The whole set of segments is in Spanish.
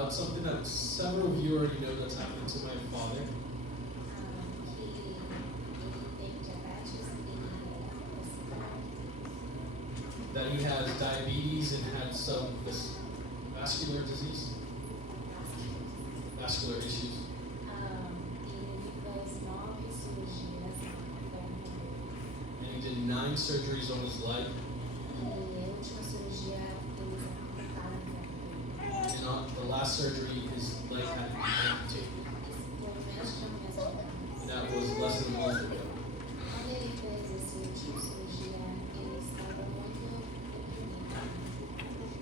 about something that several of you already know that's happened to my father. que ele teve diabetes e That he has diabetes and had some vascular disease, vascular issues. ele fez 9 cirurgias na perna dele. And he did 9 surgeries on his leg. E a última cirurgia eles amputaram a perna dele. And on the last surgery, his leg had to be amputated. Esse foi menos de um mês atrás. And that was less than a month ago. Quando ele fez essa última cirurgia, ele estava muito deprimido.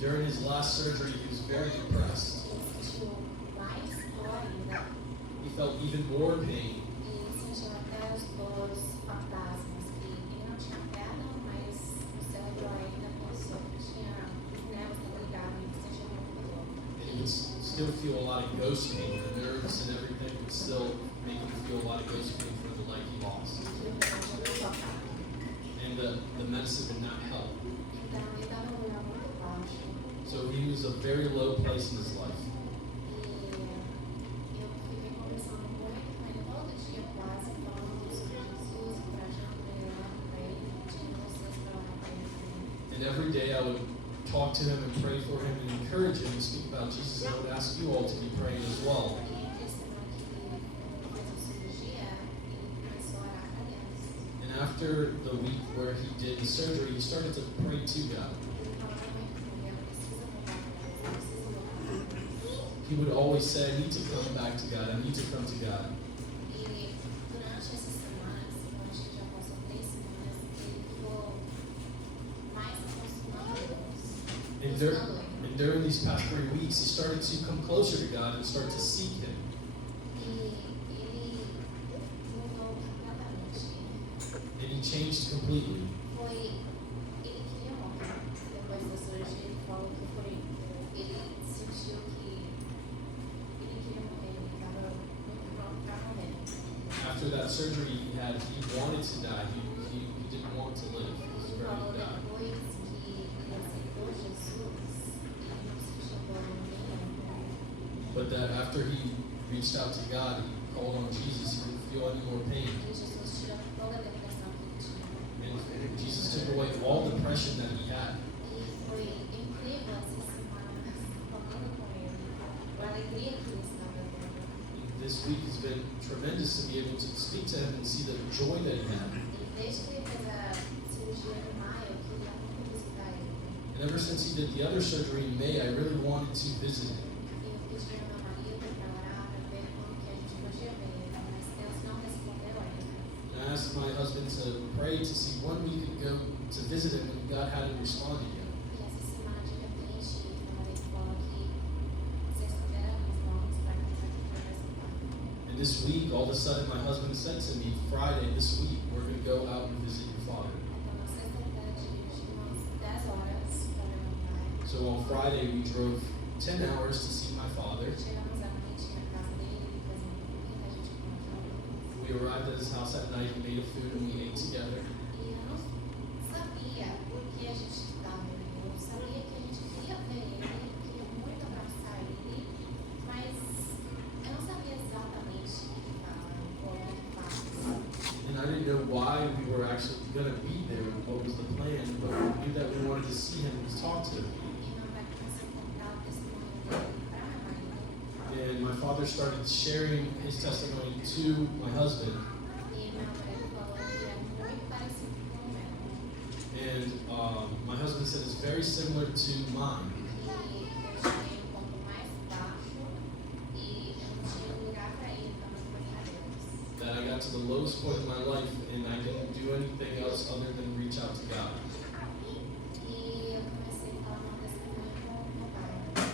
During his last surgery, he was very depressed. Ele sentiu mais dor ainda He felt even more pain. e sentiu até os dores fantasmas, que ele não tinha perna, mas o cérebro ainda pensou que tinha os nervos não ligados e sentiu muita dor. And he would still feel a lot of ghost pain. The nerves and everything would still make him feel a lot of ghost pain from the leg he lost. E o médico não tocava. And the medicine would not help. Então ele estava num lugar muito baixo. So he was a very low place in his life. E eu fiquei conversando muito com ele todo dia, quase, falando sobre Jesus, encorajando ele, orando para ele, pedindo vocês para orar para ele também. And every day I would talk to him and pray for him and encourage him to speak about Jesus. And I would ask you all to be praying as well. E disse semana que ele fez a cirurgia, ele começou a orar para Deus. And after the week where he did the surgery, he started to pray to God. Ele falava muito comigo, eu preciso voltar para Deus, eu preciso voltar para Deus. He would always say, I need to come back to God. I need to come to God. E durante essas semanas, eu acho que já passou 3 semanas, ele ficou mais aproximado de Deus. And, and during these past 3 weeks, he started to come closer to God and start to seek Him. E ele mudou completamente. And he changed completely. Ele queria morrer. Depois da cirurgia, ele falou que ele sentiu que ele queria morrer, ele estava muito pronto para morrer. After that surgery he wanted to die. He didn't want to live. He was Ele falou ready to die. depois que ele aceitou Jesus, ele não sentiu dor nenhuma. But that after he reached out to God, he called on Jesus, he didn't feel any more pain. E Jesus tirou toda a depressão que ele tinha. And Jesus took away all depression that he had. E foi incrível essas semanas falando com ele, a alegria que ele estava tendo. This week has been tremendous to be able to speak to him and see the joy that he had. E desde que ele fez a cirurgia em maio, eu queria muito visitar ele. And ever since he did the other surgery in May, I really wanted to visit him. E eu pedi ao meu marido para orar, para ver como que a gente podia ver ele, mas Deus não respondeu ainda. And I asked my husband to pray to see when we could go to visit him, and God hadn't responded yet. E essa semana, de repente, meu marido falou que sexta-feira nós vamos para encontrar aqui para visitar. And this week, all of a sudden, my husband said to me, Friday this week, we're going to go out and visit your father. Então, na sexta-feira, dirigimos 10 horas para ver meu pai. So on Friday, we drove 10 hours to see my father. Chegamos à noite na casa dele, fazendo comida, a gente comeu. We arrived at his house at night, he made a food, and we ate together. E eu não sabia por que a gente estava ali. Eu sabia que a gente queria ver ele, queria muito abraçar ele, mas eu não sabia exatamente o que falar, ou o que falar. And I didn't know why we were actually going to be there, what was the plan, but we knew that we wanted to see him and talk to him. E meu pai começou a contar o testemunho dele para meu marido. And my father started sharing his testimony to my husband. E meu marido falou que é muito parecido com o meu. And my husband said it's very similar to mine. E eu cheguei um ponto mais baixo e eu não tinha lugar para ir para meus brincadeiras. That I got to the lowest point in my life and I didn't do anything else other than reach out to God. E eu comecei a falar meu testemunho com meu pai.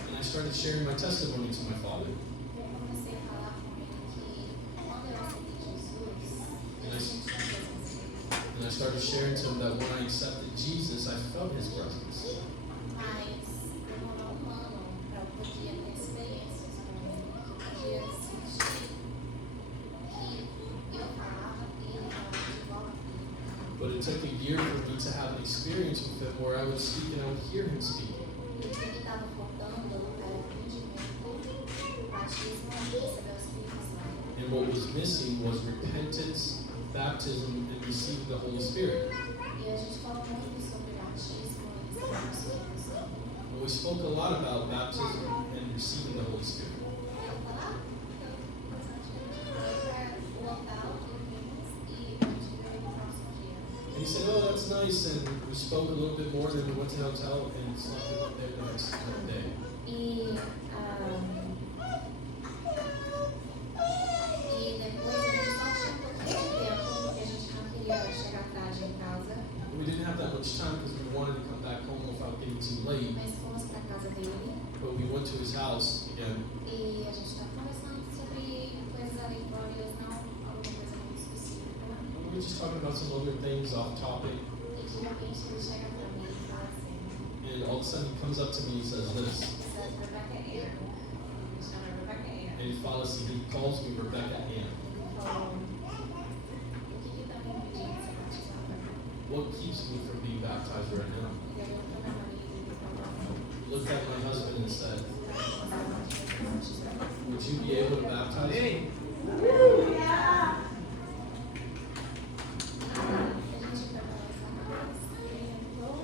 And I started sharing my testimony to my father. Eu comecei a falar com ele que quando eu aceitei Jesus, eu senti a presença dele. And I started sharing to him that when I accepted Jesus, I felt his presence. Mas demorou um ano para eu poder ter experiências com ele, que eu podia sentir que eu falava e ele falava de volta. But it took a year for me to have an experience with him where I would speak and I would hear him speaking. E o que estava faltando era o entendimento, batismo e receber o Espírito Santo. And what was missing was repentance, baptism, and receiving the Holy Spirit. E a gente falou muito sobre batismo e receber o Espírito Santo. And we spoke a lot about baptism and receiving the Holy Spirit. Eu falar? O local, dormimos e a gente veio no próximo dia. And he said, oh, that's nice. And we spoke a little bit more, then we went to the hotel and slept up there the next day. E depois a gente só tinha um pouquinho de tempo, porque a gente não queria chegar tarde em casa, But we didn't have that much time because we wanted to come back home without getting too late. mas fomos para casa dele But we went to his house again. e a gente estava conversando sobre coisas aleatórias, não alguma coisa muito específica. And we were just talking about some other things off topic. E de repente ele chega para mim e fala assim, And all of a sudden he comes up to me and says this. says Rebecca Ann, me chama Rebecca Ann. And he calls me Rebecca Ann. Ele falou, o que está me impedindo de ser batizada? What keeps me from being baptized right now? E eu olhei para meu marido e ele falou, Looked at my husband and said, você vai batizar? would you be able to baptize me? A gente preparou essa massa, ele entrou,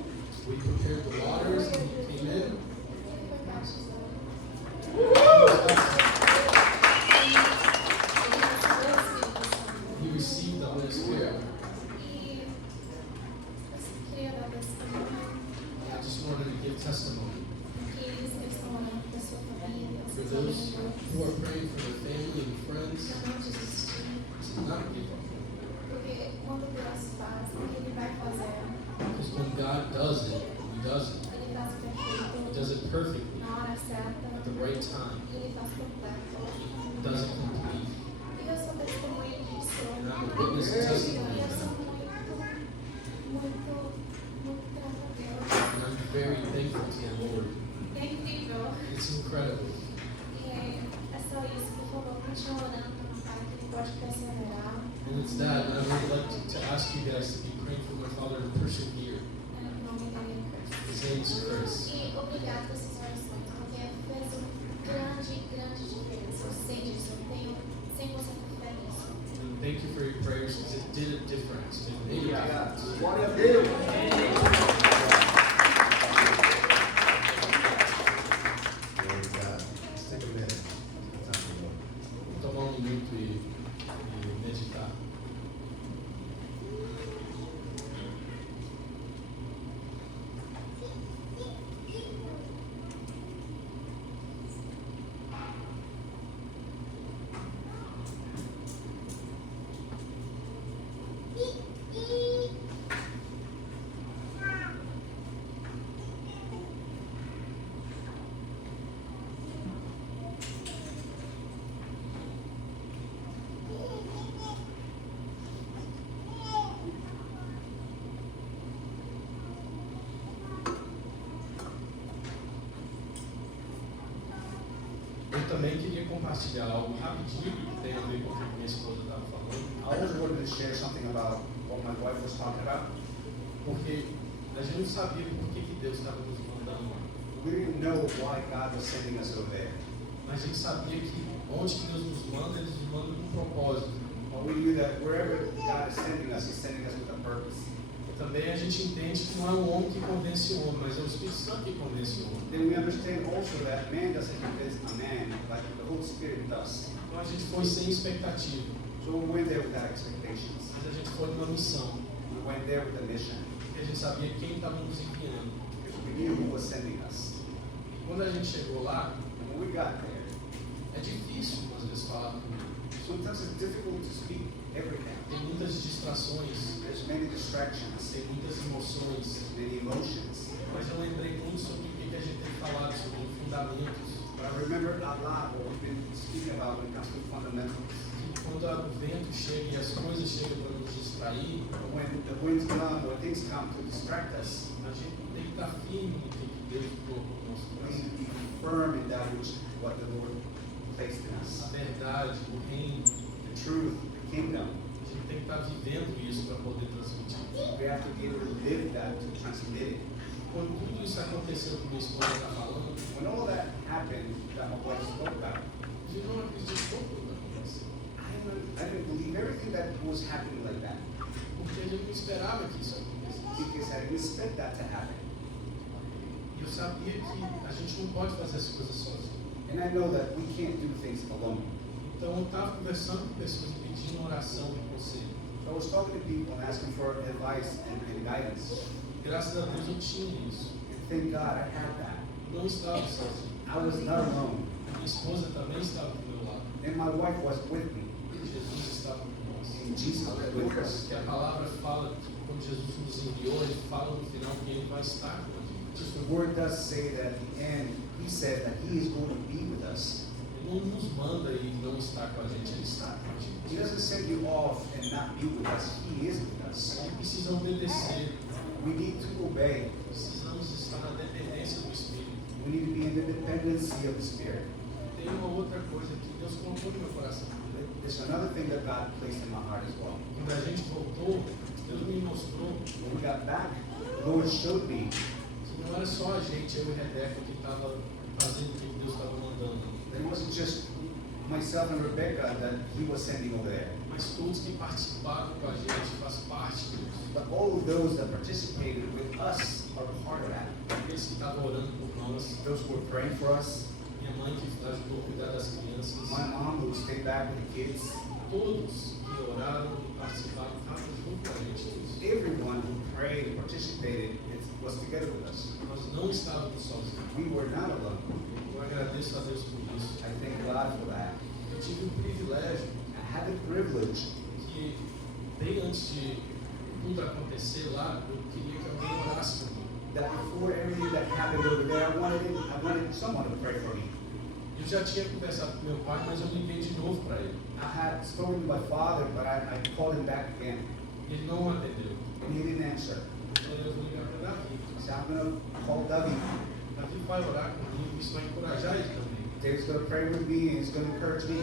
We prepared the waters and he came in. ele foi batizado. He received the Holy Spirit. E eu queria dar testemunho I just wanted to give testimony que eles estão orando pela sua família, for seus those amigos, who are praying for their family and friends para não desistir, to not give up. porque quando Deus faz, Ele vai fazer, Because when God does it, He does it. Ele faz He perfeito, does it perfectly na hora certa, at the right time. Ele faz completo. He does it complete. E eu sou testemunha disso. And I'm a witness and E testimony eu of sou that. muito grata a Deus. And I'm very thankful to the Lord. É incrível. It's incredible. E é só isso, por favor, continue orando para um pai que ele pode perseverar. And it's that, and I would like to ask you guys to be praying for my father to persevere. Em nome dele, His name is Chris. E obrigado por essas orações, porque fez grande diferença. Eu sei disso, eu tenho 100% fé nisso. And thank you for your prayers because it did a difference. It made a difference. Glória a Deus. Glory to God. Let's take a minute. Time to go. Vou tomar um minuto e meditar. Eu também queria compartilhar algo rapidinho que tem a ver com o que minha esposa estava falando, I also wanted to share something about what my wife was talking about. porque a gente não sabia por que Deus estava nos mandando lá. We didn't know why God was sending us over there. Mas a gente sabia que onde que Deus nos manda, Ele nos manda com um propósito. But we knew that wherever God is sending us, He's sending us with a purpose. Também a gente entende que não é o homem que convence o homem, mas é o Espírito Santo que convence o homem. Then we understand also that man doesn't convince a man like the Holy Spirit does. Então a gente foi sem expectativa, So we went there without expectations. mas a gente foi numa missão, We went there with a mission porque a gente sabia quem estava nos enviando. because we knew who was sending us. E quando a gente chegou lá, And when we got there, é difícil às vezes falar comigo. sometimes it's difficult to speak everything. Tem muitas distrações, There's many distractions, tem muitas emoções, there's many emotions. mas eu lembrei muito sobre o que a gente tem falado, sobre fundamentos. But I remember a lot what we've been speaking about when it comes to fundamentals. Que quando o vento chega e as coisas chegam para nos distrair, When the winds come, when things come to distract us, a gente tem que estar firme no que Deus colocou no nosso we need coração. to be firm in that which what the Lord placed in A us. verdade, o reino, The truth, the kingdom. a gente tem que estar vivendo isso para poder transmitir. We have to be able to live that, to transmit it. Quando tudo isso aconteceu que minha esposa está falando, When all that happened, that my wife spoke about, a gente não acreditou tudo aconteceu. I didn't believe everything that was happening like that. Porque a gente não esperava que isso acontecesse. Because I didn't expect that to happen. E eu sabia que a gente não pode fazer as coisas sozinho. And I know that we can't do things alone. Então eu estava conversando com pessoas pedindo oração e conselho. So I was talking to people and asking for advice and guidance. Graças a Deus eu tinha isso. And thank God I had that. Não estava sozinho. I was not alone. Minha esposa também estava do meu lado. And my wife was with me. Jesus estava com nós. And Jesus was with us. Que a palavra fala que quando Jesus nos enviou, ele fala no final que ele vai estar com a gente. Just the word does say that at the end, he said that he is going to be with us. Ele não nos manda e não está com a gente, ele está com a gente. He doesn't send you off and not be with us. He is with A us. gente precisa obedecer. We need to obey. Precisamos estar na dependência do Espírito. We need to be in the dependency of the Spirit. Tem uma outra coisa que Deus colocou no meu coração. There's another thing that God placed in my heart as well. Quando a gente voltou, Deus me mostrou When we got back, the Lord showed me que não era só a gente, eu e Rebeca, que estava fazendo o que Deus estava mandando, that it wasn't just myself and Rebecca that he was sending over there, mas todos que participaram com a gente, faz parte disso. but all of those that participated with us are part of that. Aqueles que estavam orando por nós, Those who were praying for us, minha mãe que ajudou a cuidar das crianças, my mom who stayed back with the kids, todos que oraram e participaram estavam junto com a gente nisso. everyone who prayed and participated was together with us. Nós não estávamos sozinhos. We were not alone. Eu agradeço a Deus por isso. I thank God for that. Eu tive o privilégio I had the privilege que, bem antes de tudo acontecer lá, eu queria que alguém orasse por mim. that before everything that happened over there, I wanted someone to pray for me. Eu já tinha conversado com meu pai, mas eu liguei de novo para ele. I had spoken to my father, but I called him back again, Ele não atendeu. and he didn't answer. Eu falei, eu vou ligar para Davi. I said, I'm going to call David. Davi vai orar comigo, isso vai encorajar ele também. David's going to pray with me, and he's going to encourage me.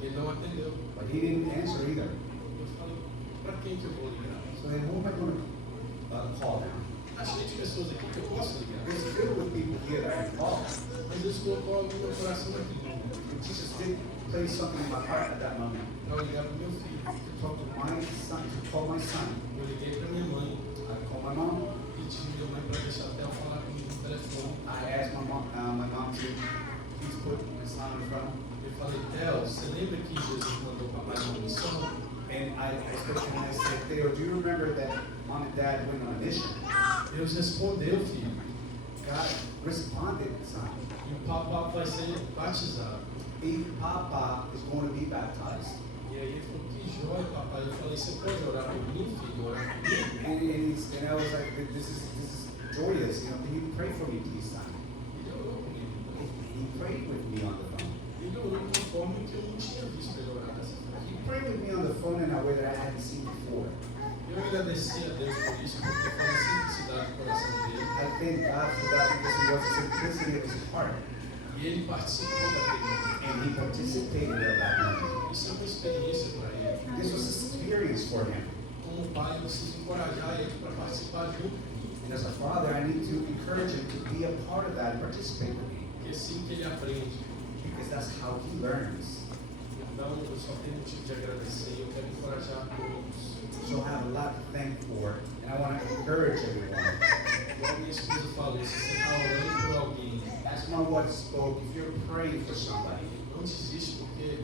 Ele não atendeu. But he didn't answer either. Eu falei, para quem que eu vou ligar? So then who am I going to call now? Há cheio de pessoas aqui que eu posso ligar. It's filled with people here that I can call. Mas Deus colocou algo no meu coração naquele momento. And Jesus did place something in my heart at that moment. Para eu ligar para o meu filho, que toca. My son, to call my son. Eu liguei para minha mãe, I called my mom. pedi minha mãe para deixar até eu falar comigo no telefone. I asked my mom to please put my son in front. Eu falei, Theo, você lembra que Jesus mandou papai numa missão? And I spoke to him and I said, Theo, do you remember that mom and dad went on a mission? Deus respondeu, filho. God responded, son. E o papá vai ser batizado. Papa is going to be baptized. E aí ele falou, que joia, papai. Eu falei, você pode orar por mim, filho? Orar comigo? And I was like, this is joyous. You know, can you pray for me, please, son? Ele orou comigo. He prayed with me on the phone. Ele orou de uma forma que eu não tinha visto ele orar dessa forma. He prayed with me on the phone in a way that I hadn't seen before. Eu agradeci a Deus por isso, porque foi a simplicidade do coração dele. I thank God for that because it was the simplicity of his heart. E ele participou daquele momento. And he participated in that moment. Isso é uma experiência para ele. This was an experience for him. Como pai, eu preciso encorajar ele para participar junto comigo. And as a father, I need to encourage him to be a part of that and participate with me. Porque é assim que ele aprende. Because that's how he learns. Então, eu só tenho motivo de agradecer e eu quero encorajar todos. So I have a lot to thank for, and I want to encourage everyone. Igual minha esposa falou, se você está orando por alguém, As my wife spoke, if you're praying for somebody, não desiste, porque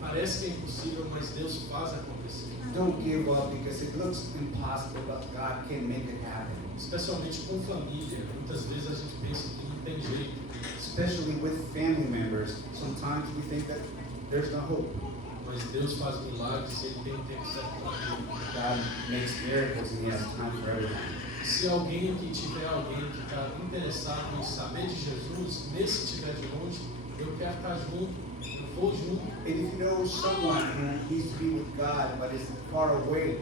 parece que é impossível, mas Deus faz acontecer. don't give up because it looks impossible, but God can make it happen. Especialmente com família, muitas vezes a gente pensa que não tem jeito. Especially with family members, sometimes we think that there's no hope. Mas Deus faz milagres e Ele tem um tempo certo para tudo. God makes miracles and He has time for everything. Se alguém aqui tiver alguém que está interessado em saber de Jesus, mesmo se estiver de longe, eu quero estar junto, eu vou junto. And if you know someone who needs to be with God but is far away,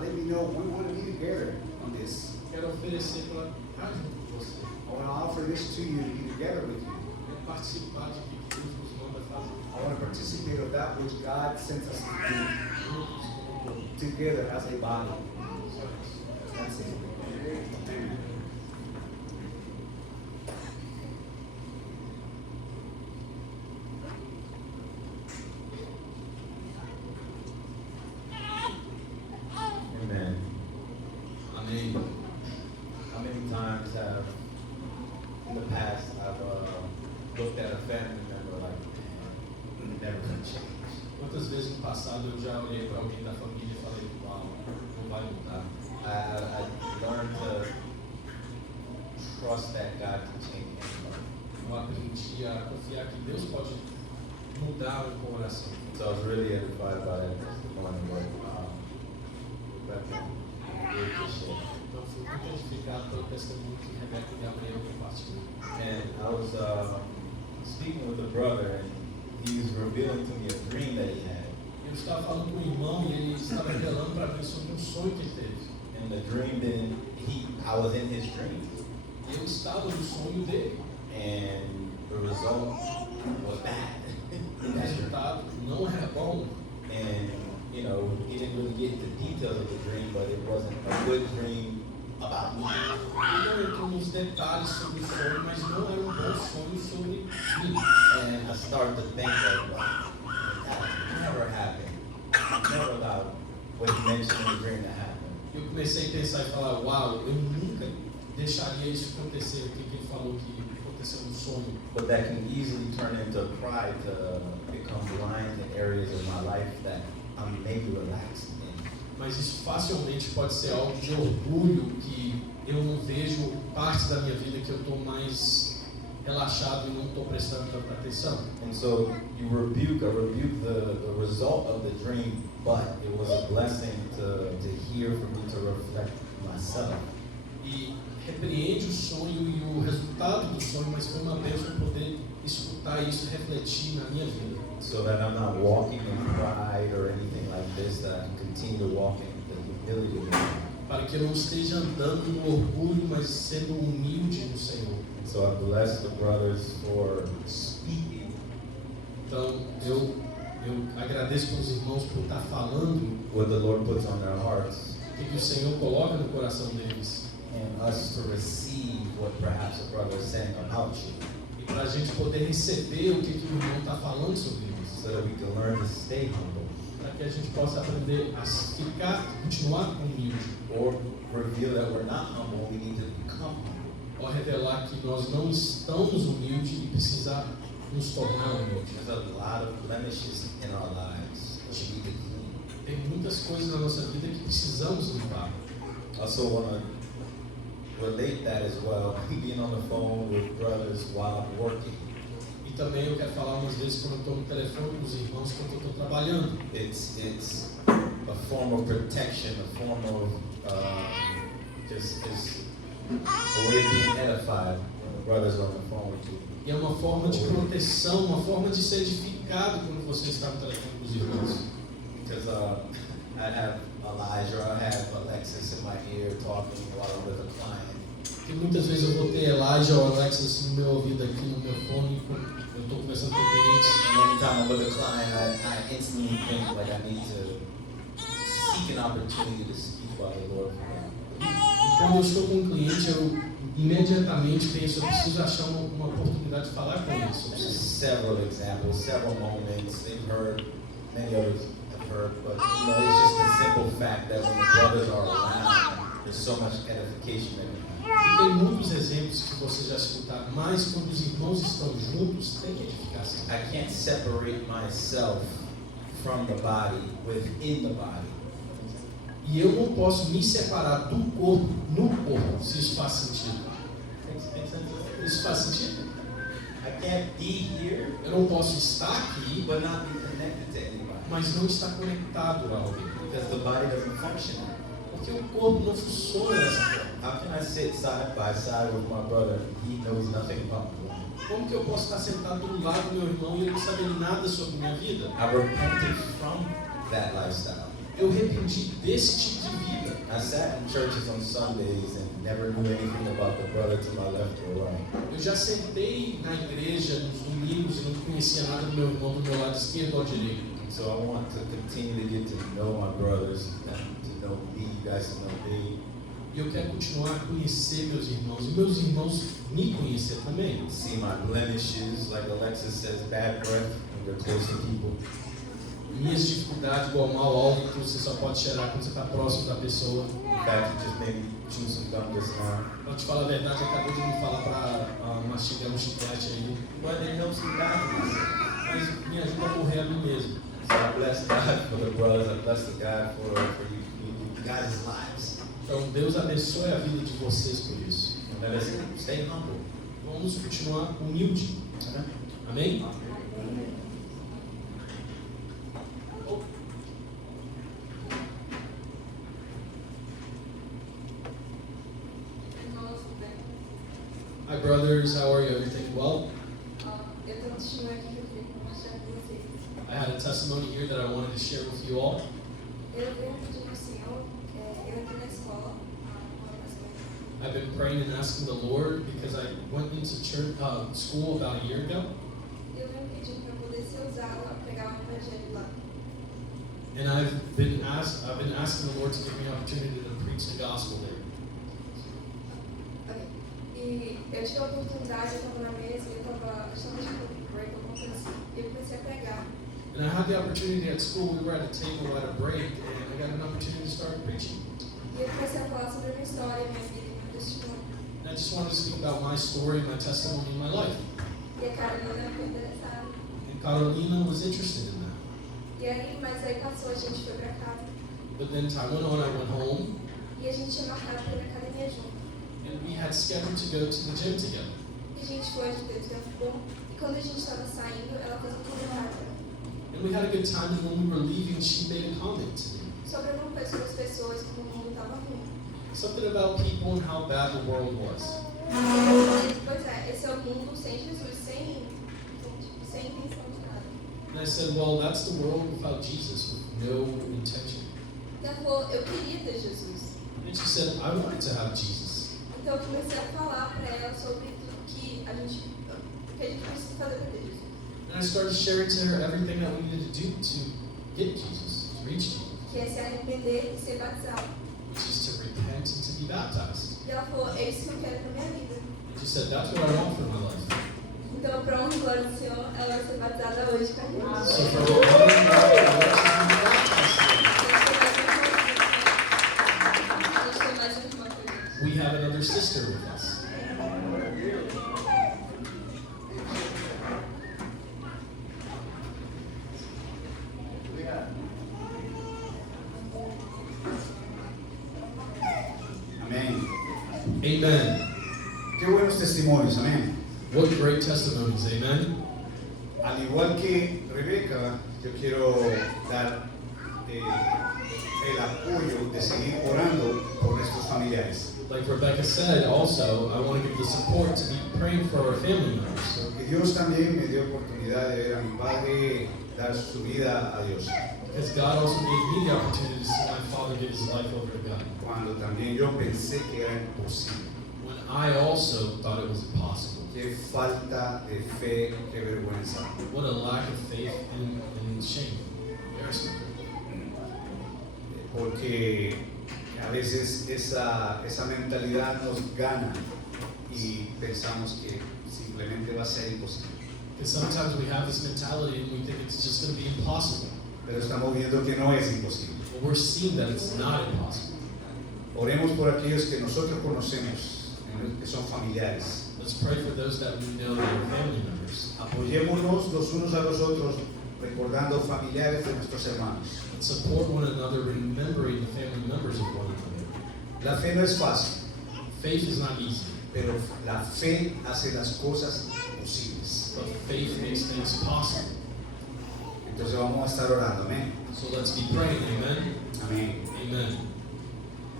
let me know. We want to be together on this. Quero oferecer para estar junto com você. I want to offer this to you to be together with you. Quero participar de que Deus nos manda fazer. I want to participate of that which God sent us to Juntos como um corpo. do together as a body. Só isso. That's it. Amen. have, in the past, I've looked at a family member like, man, they're never gonna change. Quantas vezes no passado eu já olhei para alguém da família e falei, uau, não vai mudar. I learned to trust that God can change anybody. Eu aprendi a confiar que Deus pode mudar o coração. So I was really edified by that testimony, but Rebecca did just share. Então fui muito edificado pelo testemunho que Rebeca e Gabriel compartilham. And I was speaking with a brother, and he was revealing to me a dream that he had. Eu estava falando com o irmão e ele estava revelando para mim sobre um sonho que ele teve. And the dream didn't, I was in his dream. Eu estava no sonho dele. And the result was bad. O resultado não era bom. And, you know, he didn't really get the details of the dream, but it wasn't a good dream about me. Ele não entrou nos detalhes sobre o sonho, mas não era um bom sonho sobre mim. And I started to think like, wow, that never happened. Never allowed what he mentioned in the dream to happen. Eu comecei a pensar e falar, uau, eu nunca deixaria isso acontecer, o que ele falou que aconteceu no sonho. But that can easily turn into pride to become blind in areas of my life that I'm maybe relaxed in. Mas isso facilmente pode ser algo de orgulho que eu não vejo parte da minha vida que eu estou mais relaxado e não estou prestando tanta atenção. And so I rebuke the result of the dream, but it was a blessing to hear for me to reflect myself. E repreende o sonho e o resultado do sonho, mas foi uma bênção poder escutar isso, refletir na minha vida. So that I'm not walking in pride or anything like this, that I can continue to walk in the humility of God. Para que eu não esteja andando no orgulho, mas sendo humilde no Senhor. And so I bless the brothers for speaking. Então, eu agradeço pelos irmãos por estar falando What the Lord puts on their hearts, o que o Senhor coloca no coração deles. and us to receive what perhaps a brother is saying about you, E para a gente poder receber o que o irmão está falando sobre isso. so that we can learn to stay humble Para que a gente possa aprender a ficar, continuar humilde. or reveal that we're not humble, we need to become humble. Ou revelar que nós não estamos humildes e precisar nos tornar humildes. There's a lot of blemishes in our lives that we need to clean. Tem muitas coisas na nossa vida que precisamos limpar. I also want to relate that as well, being on the phone with brothers while I'm working. E também eu quero falar umas vezes quando eu estou no telefone com os irmãos, quando eu estou trabalhando. It's a form of protection, a form of just a way of being edified when the brothers are on the phone with you. E é uma forma de proteção, uma forma de ser edificado quando você está no telefone com os irmãos. Because I have Elijah, or I have Alexis in my ear talking while I'm with a client. Porque muitas vezes eu vou ter Elijah ou Alexis no meu ouvido aqui no meu fone, eu estou conversando com clientes. And anytime I'm with a client, I instantly think like I need to seek an opportunity to speak by the Lord for them. E quando eu estou com um cliente, eu imediatamente penso, eu preciso achar uma oportunidade de falar com eles sobre There's isso. several examples, several moments they've heard, many others have heard, but you know, it's just the simple fact that when the brothers are around, there's so much edification that can happen. E tem muitos exemplos que você já escutaram, mas quando os irmãos estão juntos, tem edificação. I can't separate myself from the body within the body. E eu não posso me separar do corpo no corpo, se isso faz sentido. Makes sense? Isso faz sentido? I can't be here, Eu não posso estar aqui, but not be connected to anybody. mas não estar conectado a alguém. Because the body doesn't function. Porque o corpo não funciona dessa forma. How can I sit side by side with my brother? He knows nothing about me. Como que eu posso estar sentado do lado do meu irmão e ele não saber nada sobre minha vida? I repented from that lifestyle. Eu arrependi desse tipo de vida. I sat in churches on Sundays and never knew anything about the brother to my left or right. Eu já sentei na igreja nos domingos e não conhecia nada do meu irmão do meu lado esquerdo ou direito. So I want to continue to get to know my brothers, to know me, you guys to know me. E eu quero continuar a conhecer meus irmãos e meus irmãos me conhecer também. See my blemishes, like Alexis says, bad breath when you're close to people. Minhas dificuldades, igual mau hálito, você só pode cheirar quando você está próximo da pessoa. In fact, you just made me chew some gum just now. Pra te falar a verdade, acabou de me falar pra mastigar um chiclete aí. But it helps me die. Mas me ajuda a morrer a mim mesmo. So I bless God for the brothers. I bless the God for you guys' lives. Então Deus abençoe a vida de vocês por isso. And let us stay humble. Vamos continuar humilde. Amém? Hi brothers, how are you? Everything well? Eu tenho um testemunho aqui que eu queria compartilhar com vocês. I had a testimony here that I wanted to share with you all. Eu venho pedindo ao Senhor, eu entrei na escola, I've been praying and asking the Lord because I went into church, school about a year ago, eu venho pedindo para poder ser usado a pregar o evangelho lá. and I've been asking the Lord to give me an opportunity to preach the gospel there. Ok. E eu tive a oportunidade, eu estava na mesa, eu estava justamente no break, alguma coisa assim, e eu comecei a pregar. And I had the opportunity at school. We were at a table at a break, and I got an opportunity to start preaching. E eu comecei a falar sobre a minha história, minha vida e meu testemunho. And I just wanted to speak about my story, my testimony, and my life. E a Carolina ficou interessada. And Carolina was interested in that. E aí, mas aí passou, a gente foi para casa. But then time went on. I went home, E a gente tinha marcado para ir na academia junto. and we had scheduled to go to the gym together. E a gente foi, a gente teve tempo bom. E quando a gente estava saindo, ela fez um comentário pra mim. And we had a good time, and when we were leaving, she made a comment to me. Sobre alguma coisa sobre as pessoas, como o mundo estava ruim. Something about people and how bad the world was. E eu falei, pois é, esse é o mundo sem Jesus, sem intenção de nada. And I said, well, that's the world without Jesus, with no intention. E ela falou, eu queria ter Jesus. And she said, I wanted to have Jesus. Então eu comecei a falar para ela sobre tudo que a gente precisa fazer para ter Jesus. And I started sharing to her everything that we needed to do to get Jesus, to reach Jesus, Que é se arrepender e ser batizado. which is to repent and to be baptized. E ela falou, é isso que eu quero para minha vida. And she said, that's what I want for my life. Então, para honra e glória do Senhor, ela vai ser batizada hoje com a gente. So for the honor and glory of the Lord, A gente tem mais uma irmã com a gente. we have another sister with us. Amén. Amen. Qué buenos testimonios, amén. What great testimonies, amen. Al igual que Rebeca, yo quiero dar el apoyo de seguir orando por nuestros familiares. Like Rebecca said, also, I want to give the support to be praying for our family members. Porque Dios también me dio oportunidad de ver a mi padre dar su vida a Dios. Because God also gave me the opportunity to see my father give his life over to God. Cuando también yo pensé que era imposible. When I also thought it was impossible. Qué falta de fe, qué vergüenza. What a lack of faith and shame. Embarrassment. Porque a veces esa mentalidad nos gana y pensamos que simplemente va a ser imposible. Because sometimes we have this mentality and we think it's just going to be impossible. Pero estamos viendo que no es imposible. But we're seeing that it's not impossible. Oremos por aquellos que nosotros conocemos, que son familiares. Let's pray for those that we know that are family members. Apoyémonos los unos a los otros, recordando familiares de nuestros hermanos. Let's support one another, remembering the family members of one another. La fe no es fácil, Faith is not easy, pero la fe hace las cosas posibles. but faith makes things possible. Entonces vamos a estar orando, amén. So let's be praying, amen? Amén. Amen.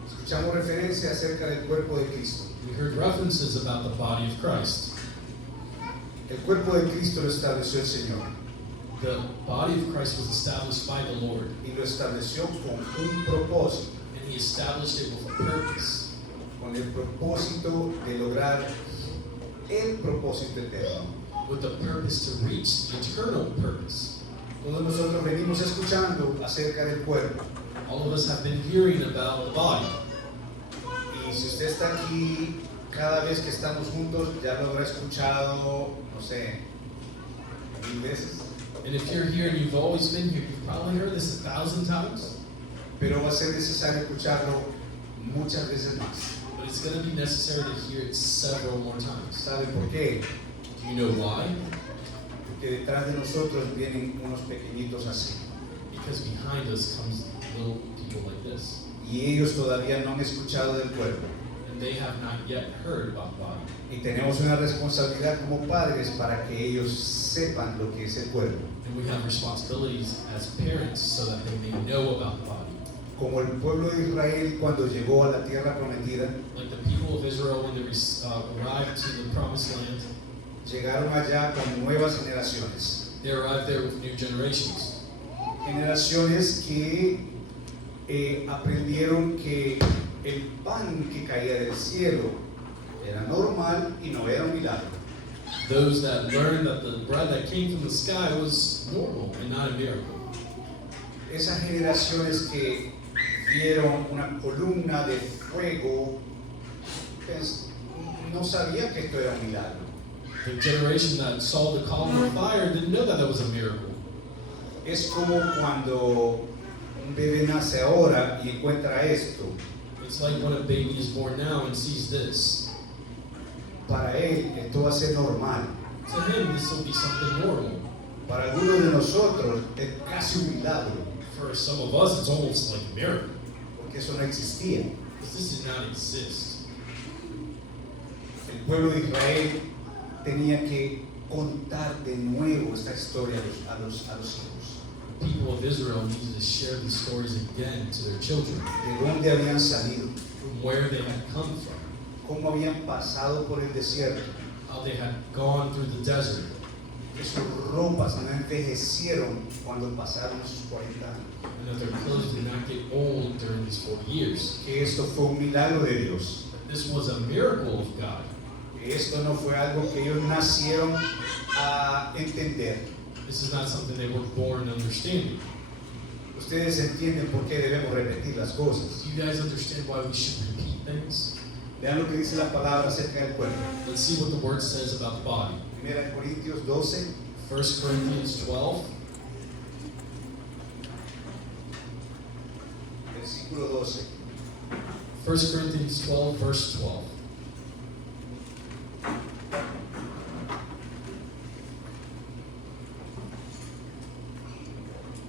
Escuchamos referencia acerca del cuerpo de Cristo. We heard references about the body of Christ. El cuerpo de Cristo lo estableció el Señor The body of Christ was established by the Lord, y lo estableció con un propósito, and He established it with a purpose, con el propósito de lograr el propósito eterno. with the purpose to reach the eternal purpose. Todos nosotros venimos escuchando acerca del cuerpo. All of us have been hearing about the body. Y si usted está aquí, cada vez que estamos juntos, ya lo habrá escuchado, no sé, 1000 veces. And if you're here and you've always been here, you've probably heard this 1,000 times. Pero va a ser necesario escucharlo muchas veces más. But it's going to be necessary to hear it several more times. ¿Sabe por qué? Do you know why? Porque detrás de nosotros vienen unos pequeñitos así. Because behind us comes little people like this. Y ellos todavía no han escuchado del cuerpo. And they have not yet heard about the body. Y tenemos una responsabilidad como padres para que ellos sepan lo que es el cuerpo. And we have responsibilities as parents so that they may know about the body. Como el pueblo de Israel cuando llegó a la tierra prometida, Like the people of Israel when they arrived to the promised land, llegaron allá con nuevas generaciones. they arrived there with new generations. Generaciones que aprendieron que el pan que caía del cielo era normal y no era un milagro. Those that learned that the bread that came from the sky was normal and not a miracle. Esas generaciones que vieron una columna de fuego, no sabían que esto era un milagro. The generation that saw the column of fire didn't know that was a miracle. Es como cuando un bebé nace ahora y encuentra esto. It's like when a baby is born now and sees this. Para él esto va a ser normal. To him, this will be something normal. Para algunos de nosotros es casi un milagro, For some of us, it's almost like a miracle. porque eso no existía. Because this did not exist. El pueblo de Israel tenía que contar de nuevo esta historia a los hijos. The people of Israel needed to share these stories again to their children. De dónde habían salido, From where they had come from. cómo habían pasado por el desierto, How they had gone through the desert. que sus ropas no envejecieron cuando pasaron esos 40 años. And that their clothes did not get old during these 40 years. Que esto fue un milagro de Dios. This was a miracle of God. Que esto no fue algo que ellos nacieron a entender. This is not something they were born understanding. Ustedes entienden por qué debemos repetir las cosas. Do you guys understand why we should repeat things? Vean lo que dice la palabra acerca del cuerpo. Let's see what the word says about the body. 1 Corintios 12, 1 Corinthians 12, versículo 12. 1 Corinthians 12, verse 12.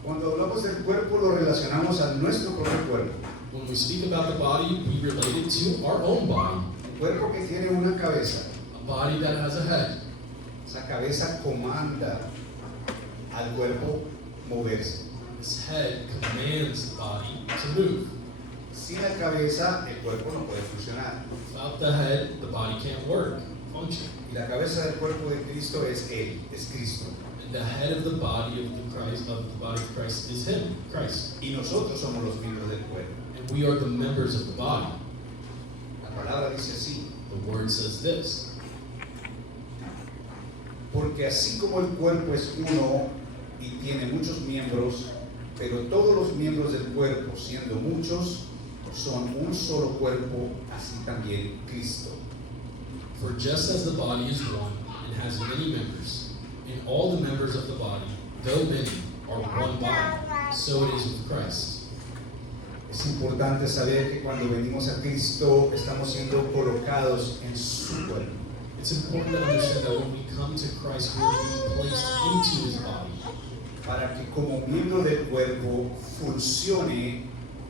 Cuando hablamos del cuerpo lo relacionamos a nuestro propio cuerpo. When we speak about the body, we relate it to our own body. Un cuerpo que tiene una cabeza. A body that has a head. Esa cabeza comanda al cuerpo moverse. This head commands the body to move. Sin la cabeza el cuerpo no puede funcionar. Without the head, the body can't work, function. Y la cabeza del cuerpo de Cristo es Él, es Cristo. And the head of the body of Christ is Him, Christ. Y nosotros somos los miembros del cuerpo. And we are the members of the body. La palabra dice así. The word says this. Porque así como el cuerpo es uno y tiene muchos miembros, pero todos los miembros del cuerpo, siendo muchos, son un solo cuerpo, así también Cristo. For just as the body is one and has many members, and all the members of the body, though many, are one body, so it is with Christ. Es importante saber que cuando venimos a Cristo estamos siendo colocados en su cuerpo. It's important to understand that when we come to Christ, we are being placed into His body, Para que como miembro del cuerpo funcione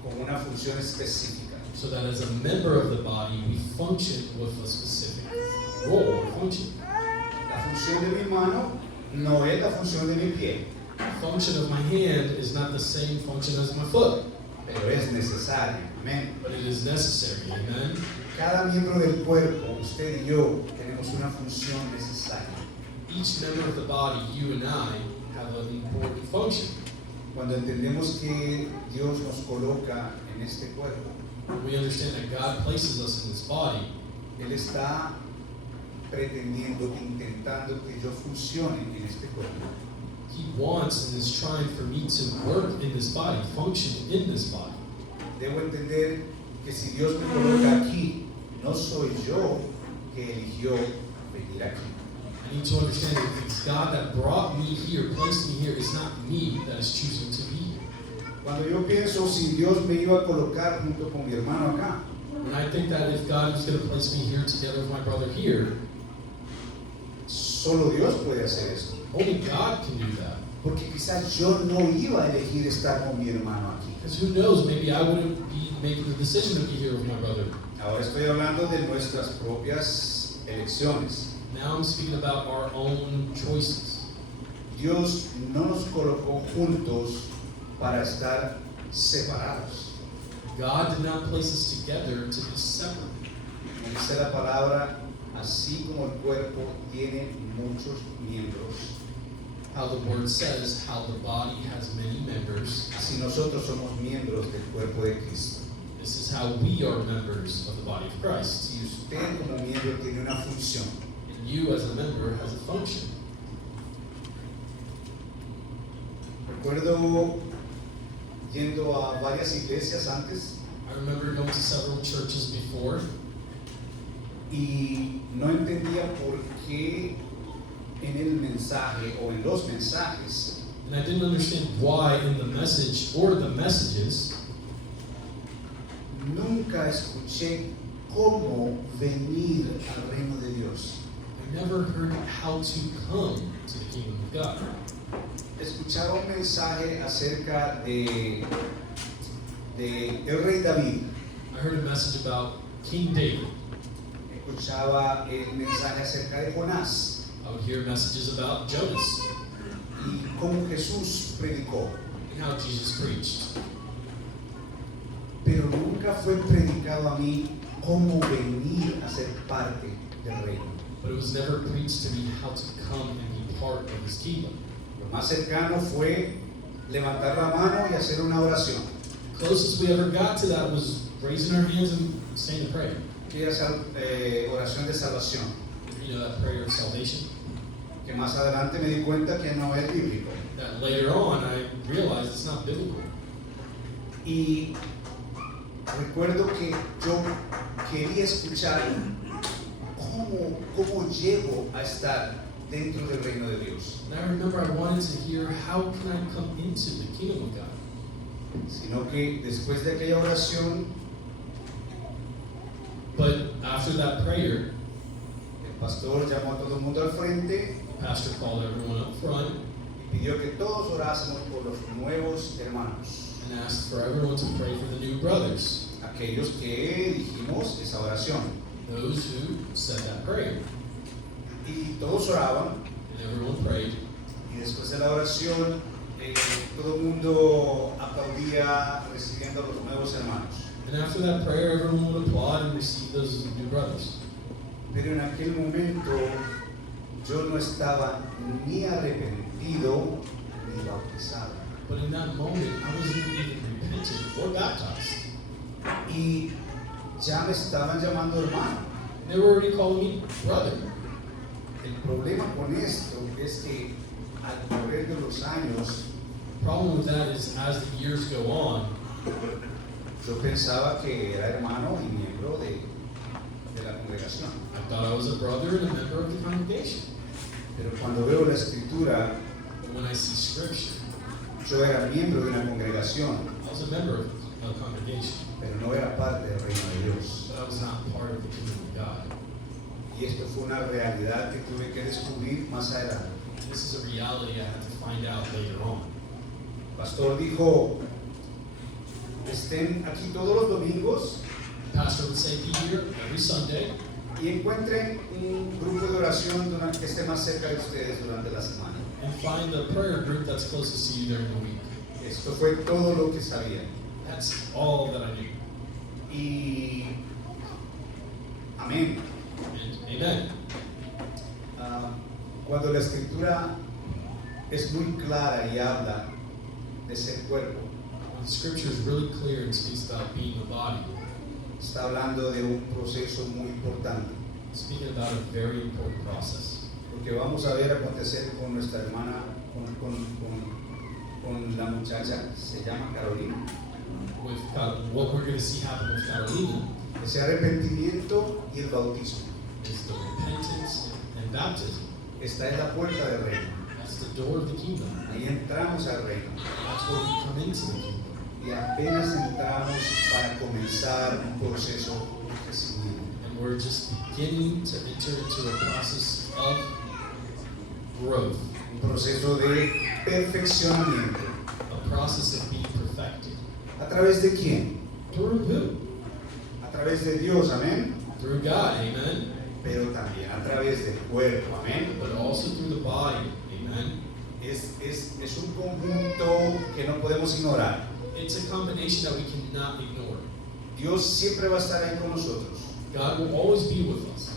con una función específica. so that as a member of the body, we function with a specific role or function. La función de mi mano no es la función de mi pie, The function of my hand is not the same function as my foot, pero es necesaria. Amén. but it is necessary. Amen? Cada miembro del cuerpo, usted y yo, tenemos una función necesaria. Each member of the body, you and I, have an important function. Cuando entendemos que Dios nos coloca en este cuerpo, We understand that God places us in this body. Él está pretendiendo, intentando que yo funcione en este cuerpo. He wants and is trying for me to work in this body, function in this body. Debo entender que si Dios me coloca aquí, no soy yo que eligió venir aquí. I need to understand that it's God that brought me here, placed me here. It's not me that is choosing to be here. Cuando yo pienso si Dios me iba a colocar junto con mi hermano acá, And I think that if God was going to place me here together with my brother here, Solo Dios puede hacer esto. only God can do that. Porque quizás yo no iba a elegir estar con mi hermano aquí. Because who knows, maybe I wouldn't be making the decision to be here with my brother. Ahora estoy hablando de nuestras propias elecciones. Now I'm speaking about our own choices. Dios no nos colocó juntos para estar separados. God did not place us together to be separate. Como dice la palabra, así como el cuerpo tiene muchos miembros, How the word says, how the body has many members. así nosotros somos miembros del cuerpo de Cristo. This is how we are members of the body of Christ. Si usted como miembro tiene una función, And you as a member has a function. recuerdo yendo a varias iglesias antes I remember going to several churches before, y no entendía por qué en el mensaje o en los mensajes and I didn't understand why in the message or the messages, nunca escuché cómo venir al reino de Dios. I never heard how to come to the kingdom of God. Escuchaba un mensaje acerca de el rey David. I heard a message about King David. Escuchaba el mensaje acerca de Jonás I would hear messages about Jonas y cómo Jesús predicó. and how Jesus preached. Pero nunca fue predicado a mí cómo venir a ser parte del reino. But it was never preached to me how to come and be part of his kingdom. Lo más cercano fue levantar la mano y hacer una oración. The closest we ever got to that was raising our hands and saying a prayer. Aquella oración de salvación, You know, that prayer of salvation. que más adelante me di cuenta que no es bíblico. That later on I realized it's not biblical. Y recuerdo que yo quería escuchar cómo llego a estar dentro del reino de Dios. And I remember I wanted to hear how can I come into the kingdom of God. Sino que después de aquella oración, But after that prayer, el pastor llamó a todo el mundo al frente the pastor called everyone up front y pidió que todos orásemos por los nuevos hermanos, and asked for everyone to pray for the new brothers, aquellos que dijimos esa oración. those who said that prayer. Y todos oraban, And everyone prayed. y después de la oración, todo el mundo aplaudía recibiendo a los nuevos hermanos. And after that prayer, everyone would applaud and receive those new brothers. Pero en aquel momento yo no estaba ni arrepentido ni bautizado. But in that moment, I wasn't even repentant or baptized. Y ya me estaban llamando hermano. They were already calling me brother. El problema con esto es que al correr de los años, The problem with that is as the years go on, yo pensaba que era hermano y miembro de la congregación. I thought I was a brother and a member of the congregation. Pero cuando veo la escritura, But when I see scripture, yo era miembro de una congregación, I was a member of a congregation, pero no era parte del reino de Dios. but I was not part of the kingdom of God. Y esto fue una realidad que tuve que descubrir más adelante. This is a reality I had to find out later on. El pastor dijo, estén aquí todos los domingos The pastor would say, be here every Sunday y encuentren un grupo de oración que esté más cerca de ustedes durante la semana. and find the prayer group that's closest to you during the week. Esto fue todo lo que sabía. That's all that I knew. Y amén. And amen. Cuando la escritura es muy clara y habla de ser cuerpo, When the scripture is really clear and speaks about being a body, está hablando de un proceso muy importante. it's speaking about a very important process. Porque vamos a ver acontecer con nuestra hermana, con la muchacha, se llama Carolina. With what we're going to see happen with Carolina Ese arrepentimiento y el bautismo. is the repentance and baptism. Esta es la puerta del reino. That's the door of the kingdom. Ahí entramos al reino. That's where we come into the kingdom. Y apenas entramos para comenzar un proceso crecimiento. And we're just beginning to enter into a process of growth, Un proceso de perfeccionamiento. a process of being perfected. ¿A través de quién? Through who? A través de Dios, amén. Through God, amen. Pero también a través del cuerpo, amén. But also through the body, amen. Es un conjunto que no podemos ignorar. It's a combination that we cannot ignore. Dios siempre va a estar ahí con nosotros. God will always be with us.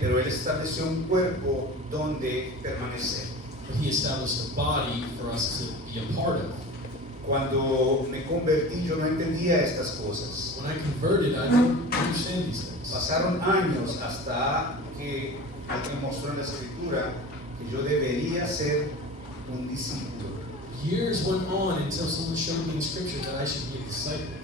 Pero Él estableció un cuerpo donde permanecer. But He established a body for us to be a part of. Cuando me convertí yo no entendía estas cosas. When I converted, I didn't understand these things. Pasaron años hasta que alguien mostró en la escritura que yo debería ser un discípulo. Years went on until someone showed me in Scripture that I should be a disciple.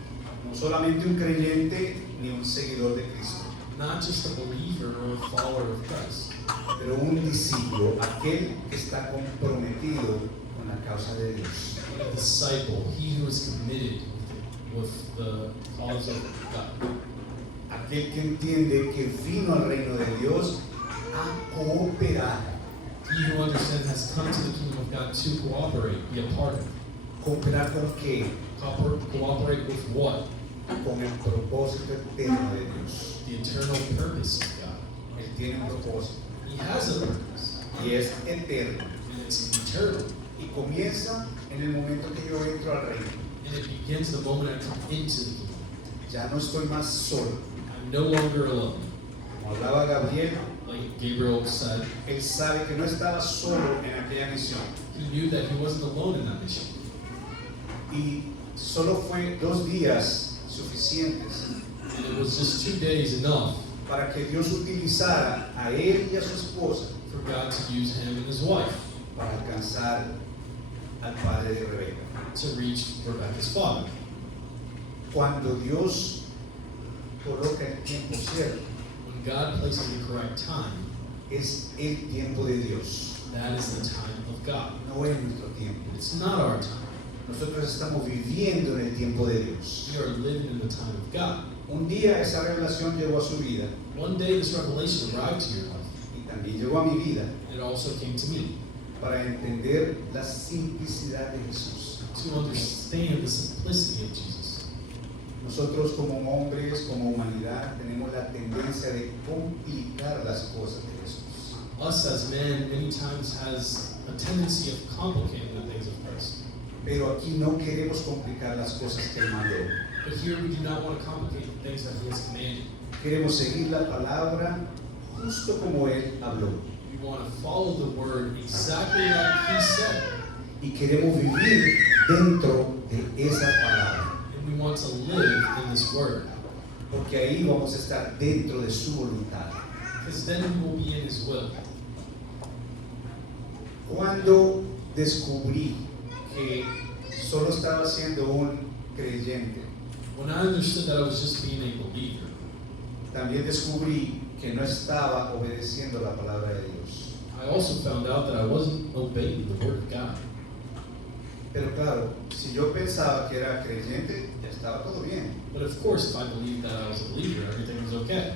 No solamente un creyente ni un seguidor de Cristo, Not just a believer or a follower of Christ, pero un discípulo, aquel que está comprometido con la causa de Dios. but a disciple, he who is committed with the cause of God. Aquel que entiende que vino al reino de Dios a cooperar. He who understands has come to the kingdom of God to cooperate, be a part of it. ¿Cooperar con qué? Cooperate with what? Con el propósito eterno de Dios. The eternal purpose of God. Él tiene un propósito He has a purpose, y es eterno. and it's eternal. Y comienza en el momento que yo entro al reino. And it begins the moment I come into the kingdom. Ya no estoy más solo. I'm no longer alone. Como hablaba Gabriel, Like Gabriel said, él sabe que no estaba solo en aquella misión. he knew that he wasn't alone in that mission. Y solo fue 2 días suficientes And it was just 2 days enough para que Dios utilizara a él y a su esposa for God to use him and his wife para alcanzar al padre de Rebeca. to reach Rebecca's father. Cuando Dios coloca el tiempo cierto, When God places the correct time, es el tiempo de Dios, that is the time of God. no es nuestro tiempo. It's not our time. Nosotros estamos viviendo en el tiempo de Dios. We are living in the time of God. Un día esa revelación llegó a su vida One day this revelation arrived to your life. y también llegó a mi vida It also came to me para entender la simplicidad de Jesús. to understand the simplicity of Jesus. Nosotros como hombres, como humanidad, tenemos la tendencia de complicar las cosas de Jesús. Us as men many times has a tendency of complicating the things of Christ. Pero aquí no queremos complicar las cosas que Él mandó. But here we do not want to complicate the things that He has commanded. Queremos seguir la palabra justo como Él habló. We want to follow the word exactly like He said. Y queremos vivir dentro de esa palabra. And we want to live in this word. Porque ahí vamos a estar dentro de su voluntad. Because then we will be in His will. Cuando descubrí que solo estaba siendo un creyente, When I understood that I was just being a believer, también descubrí que no estaba obedeciendo la palabra de Dios. I also found out that I wasn't obeying the word of God. Pero claro, si yo pensaba que era creyente, ya estaba todo bien. But of course, if I believed that I was a believer, everything was okay.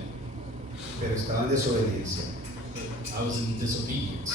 Pero estaba en desobediencia. I was in disobedience.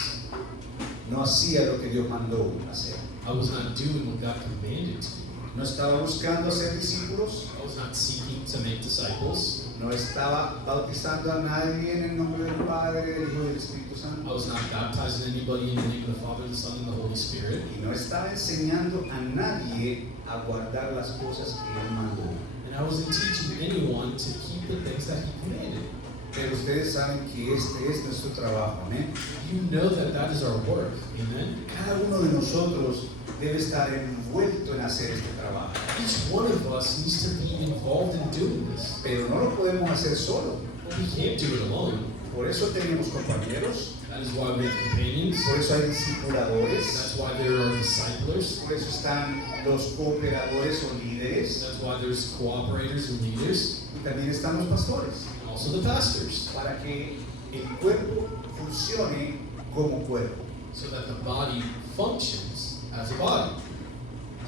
No hacía lo que Dios mandó hacer. I was not doing what God commanded to do. No estaba buscando hacer discípulos. I was not seeking to make disciples. No estaba bautizando a nadie en el nombre del Padre, del Hijo y del Espíritu I Santo. was not baptizing anybody in the name of the Father, the Son, and the Holy Spirit. Y no estaba enseñando a nadie a guardar las cosas que Él mandó. And I wasn't teaching anyone to keep the things that He commanded. Pero ustedes saben que este es nuestro trabajo, amén. You know that that is our work. Amen? Cada uno de nosotros debe estar envuelto en hacer este trabajo. Each one of us needs to be involved in doing this. Pero no lo podemos hacer solo. But we can't do it alone. Por eso tenemos compañeros, That is why we have companions. por eso hay discipuladores, That's why there are disciplers. por eso están los cooperadores o líderes, That's why there's cooperators and leaders. y también están los pastores, And also the pastors. para que el cuerpo funcione como cuerpo. So that the body functions as a body.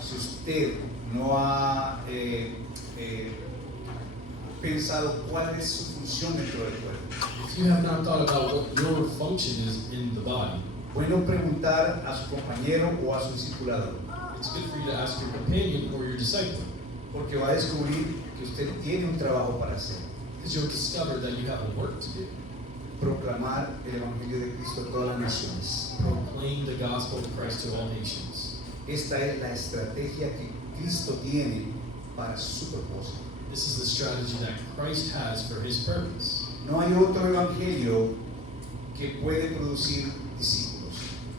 Si usted no ha pensado cuál es su función dentro del cuerpo, If you have not thought about what your function is in the body, bueno preguntar a su compañero o a su discipulador, it's good for you to ask your companion or your disciple, porque va a descubrir que usted tiene un trabajo para hacer. because you'll discover that you have a work to do. Proclamar el Evangelio de Cristo a todas las naciones. Proclaim the gospel of Christ to all nations. Esta es la estrategia que Cristo tiene para su propósito. This is the strategy that Christ has for his purpose. No hay otro evangelio que puede producir discípulos.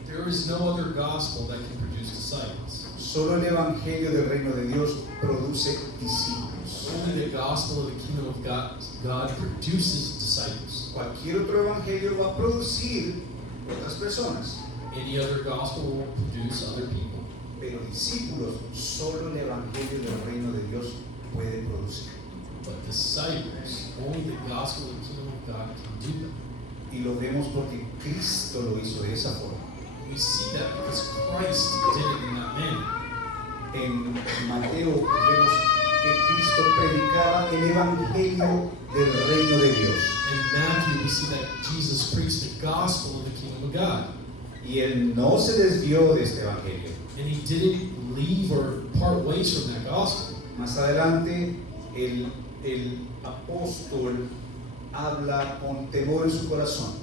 There is no other gospel that can produce disciples. Solo el evangelio del reino de Dios produce discípulos. Only the gospel of the kingdom of God produces disciples. Cualquier otro evangelio va a producir otras personas, Any other gospel will produce other people. pero discípulos solo el evangelio del reino de Dios puede producir. But disciples, only the gospel of the kingdom of God can do them. Y lo vemos porque Cristo lo hizo de esa forma. We see that because Christ did it in that manner. En Mateo vemos que Cristo predicaba el evangelio del reino de Dios. In Matthew, we see that Jesus preached the gospel of the kingdom of God. Y él no se desvió de este evangelio. And he didn't leave or part ways from that gospel. Más adelante, el apóstol habla con temor en su corazón,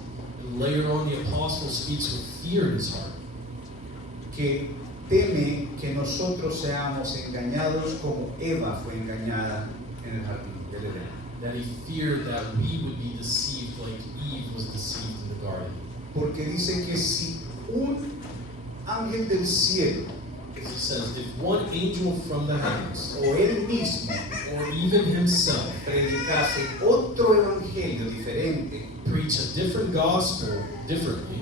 And later on, the apostle speaks with fear in his heart. que teme que nosotros seamos engañados como Eva fue engañada en el jardín del Edén. That he feared that we would be deceived like Eve was deceived in the garden. Porque dice que si un ángel del cielo He says, if one angel from the heavens, o él mismo or even himself, predicase otro evangelio diferente, preach a different gospel differently,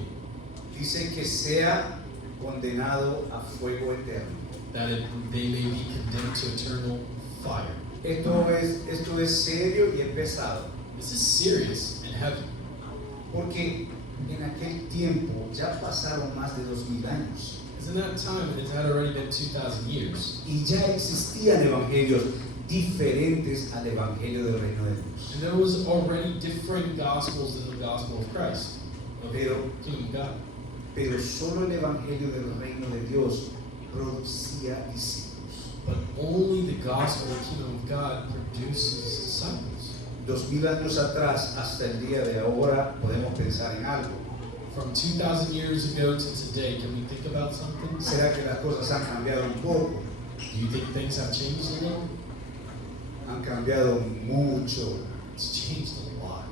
dice que sea condenado a fuego eterno. that they may be condemned to eternal fire. Esto es serio y es pesado, This is serious and heavy, porque en aquel tiempo ya pasaron más de 2000 años because in that time it had already been 2,000 years, y ya existían evangelios diferentes al evangelio del reino de Dios. and there was already different gospels than the gospel of Christ, of the Pero- kingdom of God. Pero solo el evangelio del reino de Dios producía discípulos. But only the gospel of the kingdom of God produces disciples. 2000 años atrás hasta el día de ahora podemos pensar en algo. From 2,000 years ago to today, can we think about something? ¿Será que las cosas han cambiado un poco? Do you think things have changed a little? Han cambiado mucho, It's changed a lot.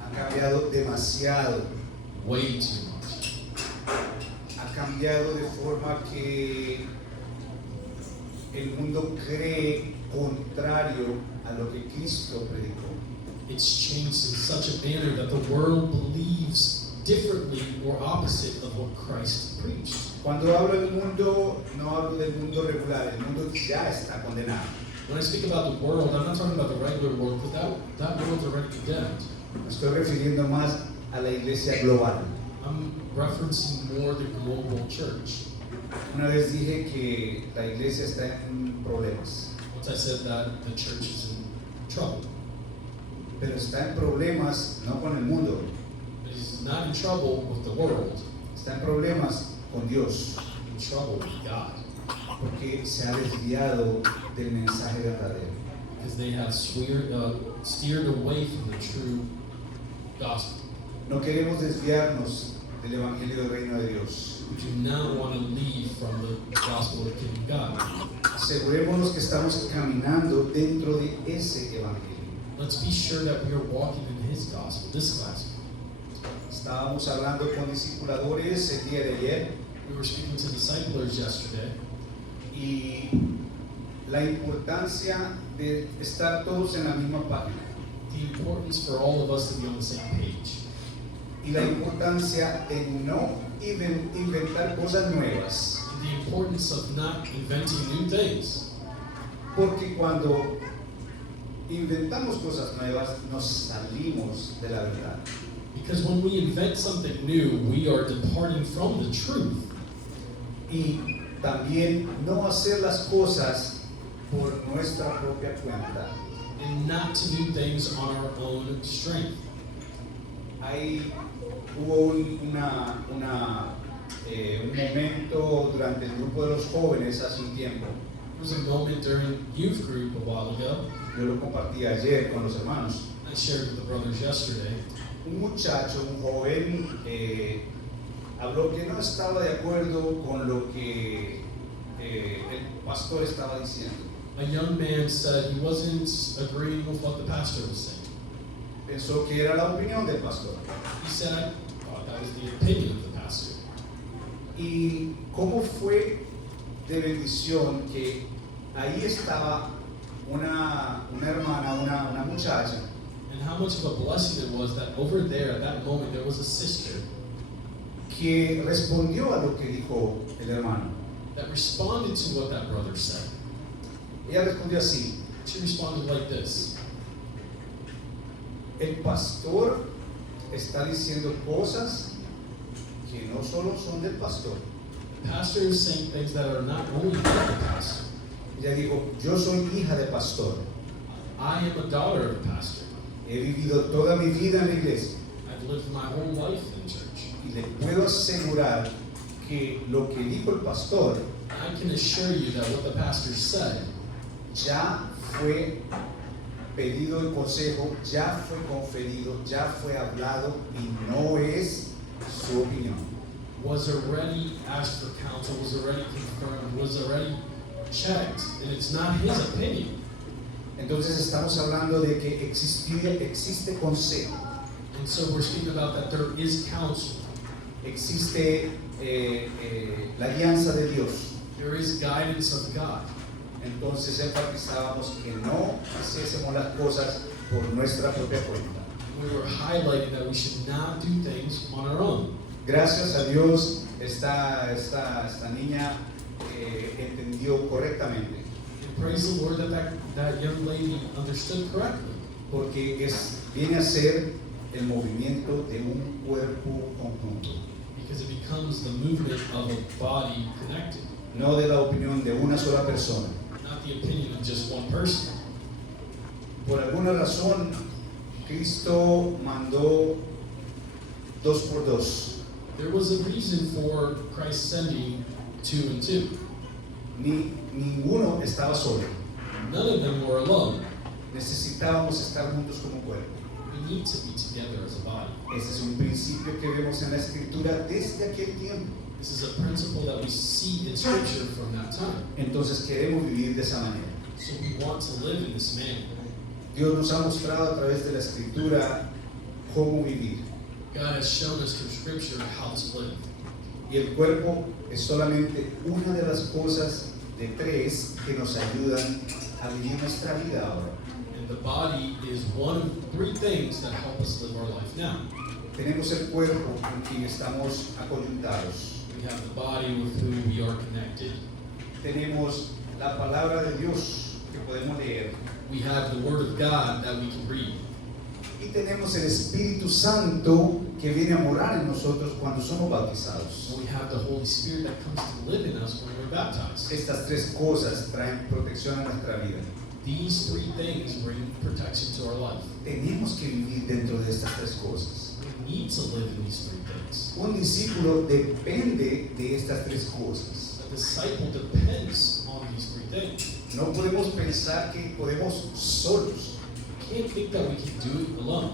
han cambiado demasiado, Way too much. ha cambiado de forma que el mundo cree contrario a lo que Cristo predicó. It's changed in such a manner that the world believes differently or opposite of what Christ preached. Cuando hablo del mundo, no hablo del mundo regular, el mundo ya está condenado. When I speak about the world, I'm not talking about the regular world, because that world's already condemned. Me estoy refiriendo más a la iglesia global. I'm referencing more the global church. Una vez dije que la iglesia está en problemas, Once I said that the church is in trouble, pero está en problemas no con el mundo, but he's not in trouble with the world, está en problemas con Dios, in trouble with God, porque se ha desviado del mensaje verdadero. because they have steered away from the true gospel. No queremos desviarnos del evangelio del reino de Dios. We do not want to leave from the gospel of the kingdom of God. Asegurémonos que estamos caminando dentro de ese evangelio. Let's be sure that we are walking in his gospel, this gospel. Estábamos hablando con discipuladores el día de ayer We were speaking to disciplers yesterday, y la importancia de estar todos en la misma página the importance for all of us to be on the same page, y la importancia de no inventar cosas nuevas, and the importance of not inventing new things. porque cuando inventamos cosas nuevas nos salimos de la verdad. Because when we invent something new, we are departing from the truth. Y también no hacer las cosas por nuestra propia cuenta, and not to do things on our own strength. Hubo un momento durante el grupo de los jóvenes hace un tiempo, There was a moment during youth group a while ago. yo lo compartí ayer con los hermanos. I shared with the brothers yesterday. Un muchacho, un joven, habló que no estaba de acuerdo con lo que el pastor estaba diciendo. A young man said he wasn't agreeing with what the pastor was saying. Pensó que era la opinión del pastor. He said, I thought that was the opinion of the pastor. Y cómo fue de bendición que ahí estaba una hermana, una muchacha, And how much of a blessing it was that over there at that moment there was a sister que respondió a lo que dijo el hermano. that responded to what that brother said. Ella respondió así: She responded like this. el pastor está diciendo cosas que no solo son del pastor. The pastor is saying things that are not only of the pastor. Ella dijo: yo soy hija de pastor, I am a daughter of a pastor. he vivido toda mi vida en la iglesia I've lived my whole life in church. y le puedo asegurar que lo que dijo el pastor I can assure you that what the pastor said ya fue pedido el consejo, ya fue conferido, ya fue hablado y no es su opinión. was already asked for counsel, was already confirmed, was already checked, and it's not his opinion. Entonces estamos hablando de que existe consejo, And so we're speaking about that there is counsel, existe la alianza de Dios. there is guidance of God. Entonces enfatizábamos que no hiciésemos las cosas por nuestra propia cuenta. We were highlighting that we should not do things on our own. Gracias a Dios esta niña entendió correctamente, And praise the Lord that young lady understood correctly. porque viene a ser el movimiento de un cuerpo conjunto, Because it becomes the movement of a body connected, no de la opinión de una sola persona. not the opinion of just one person. Por alguna razón, Cristo mandó 2 por 2. There was a reason for Christ sending 2 and 2. Ninguno estaba solo. None of them were alone. Necesitábamos estar juntos como cuerpo. We need to be together as a body. Ese es un principio que vemos en la Escritura desde aquel tiempo. This is a principle that we see in Scripture from that time. Entonces queremos vivir de esa manera. So we want to live in this manner. Dios nos ha mostrado a través de la Escritura cómo vivir. God has shown us through Scripture how to live. Y el cuerpo es solamente una de las cosas de 3 que nos ayudan a vivir nuestra vida ahora. And the body is one of 3 things that help us live our life now. Tenemos el cuerpo con quien estamos acoyuntados. We have the body with whom we are connected. Tenemos la palabra de Dios que podemos leer. We have the Word of God that we can read. Y tenemos el Espíritu Santo que viene a morar en nosotros cuando somos bautizados. And we have the Holy Spirit that comes to live in us when we're baptized. Estas 3 cosas traen protección a nuestra vida. These 3 things bring protection to our life. Tenemos que vivir dentro de estas 3 cosas. We need to live in these 3 things. Un discípulo depende de estas 3 cosas. A disciple depends on these 3 things. No podemos pensar que podemos solos. We can't think that we can do it alone.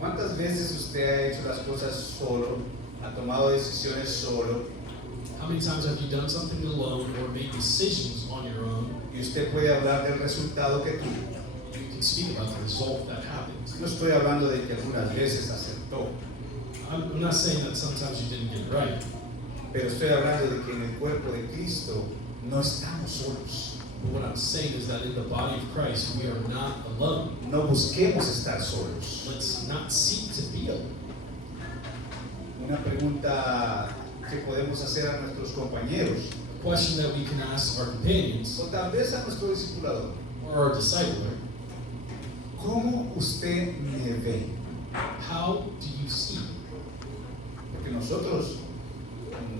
¿Cuántas veces usted ha hecho las cosas solo, ha tomado decisiones solo, How many times have you done something alone or made decisions on your own? y usted puede hablar del resultado que tuvo? You can speak about the result that happened. No estoy hablando de que algunas veces acertó, I'm not saying that sometimes you didn't get it right, pero estoy hablando de que en el cuerpo de Cristo no estamos solos. but what I'm saying is that in the body of Christ, we are not alone. No busquemos estar solos. Let's not seek to be alone. Una pregunta que podemos hacer a nuestros compañeros, A question that we can ask our companions o tal vez a nuestro discipulador: or our discipler: ¿cómo usted me ve? how do you see? Porque nosotros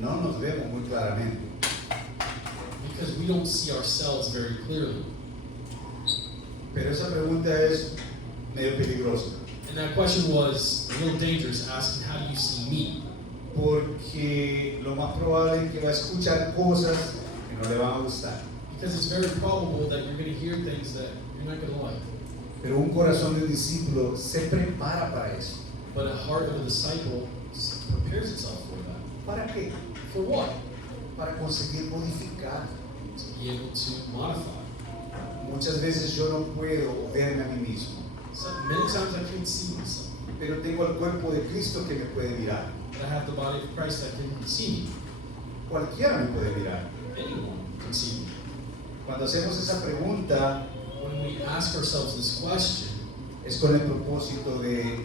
no nos vemos muy claramente. Because we don't see ourselves very clearly. Pero esa pregunta es medio peligrosa, And that question was a little dangerous, asking, how do you see me? porque lo más probable es que va a escuchar cosas que no le van a gustar. Because it's very probable that you're going to hear things that you're not going to like. Pero un corazón de un discípulo se prepara para eso. But a heart of a disciple prepares itself for that. ¿Para qué? For what? Para conseguir modificar. To be able to modify. Muchas veces yo no puedo verme a mí mismo, So many times I can't see myself. pero tengo el cuerpo de Cristo que me puede mirar. But I have the body of Christ that can see me. Cualquiera me puede mirar. Anyone can see me. Cuando hacemos esa pregunta When we ask ourselves this question, es con el propósito de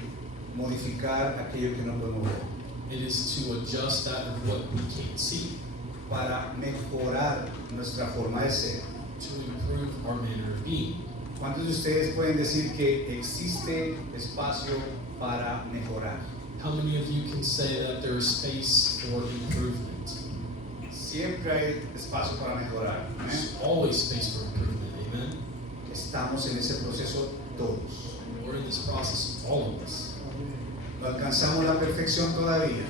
modificar aquello que no podemos ver, it is to adjust that of what we can't see, para mejorar nuestra forma de ser. to improve our manner of being. ¿Cuántos de ustedes pueden decir que existe espacio para mejorar? How many of you can say that there is space for improvement? Siempre hay espacio para mejorar. ¿Amén? There's always space for improvement, amen? Estamos en ese proceso todos. We're in this process, all of us. No alcanzamos la perfección todavía,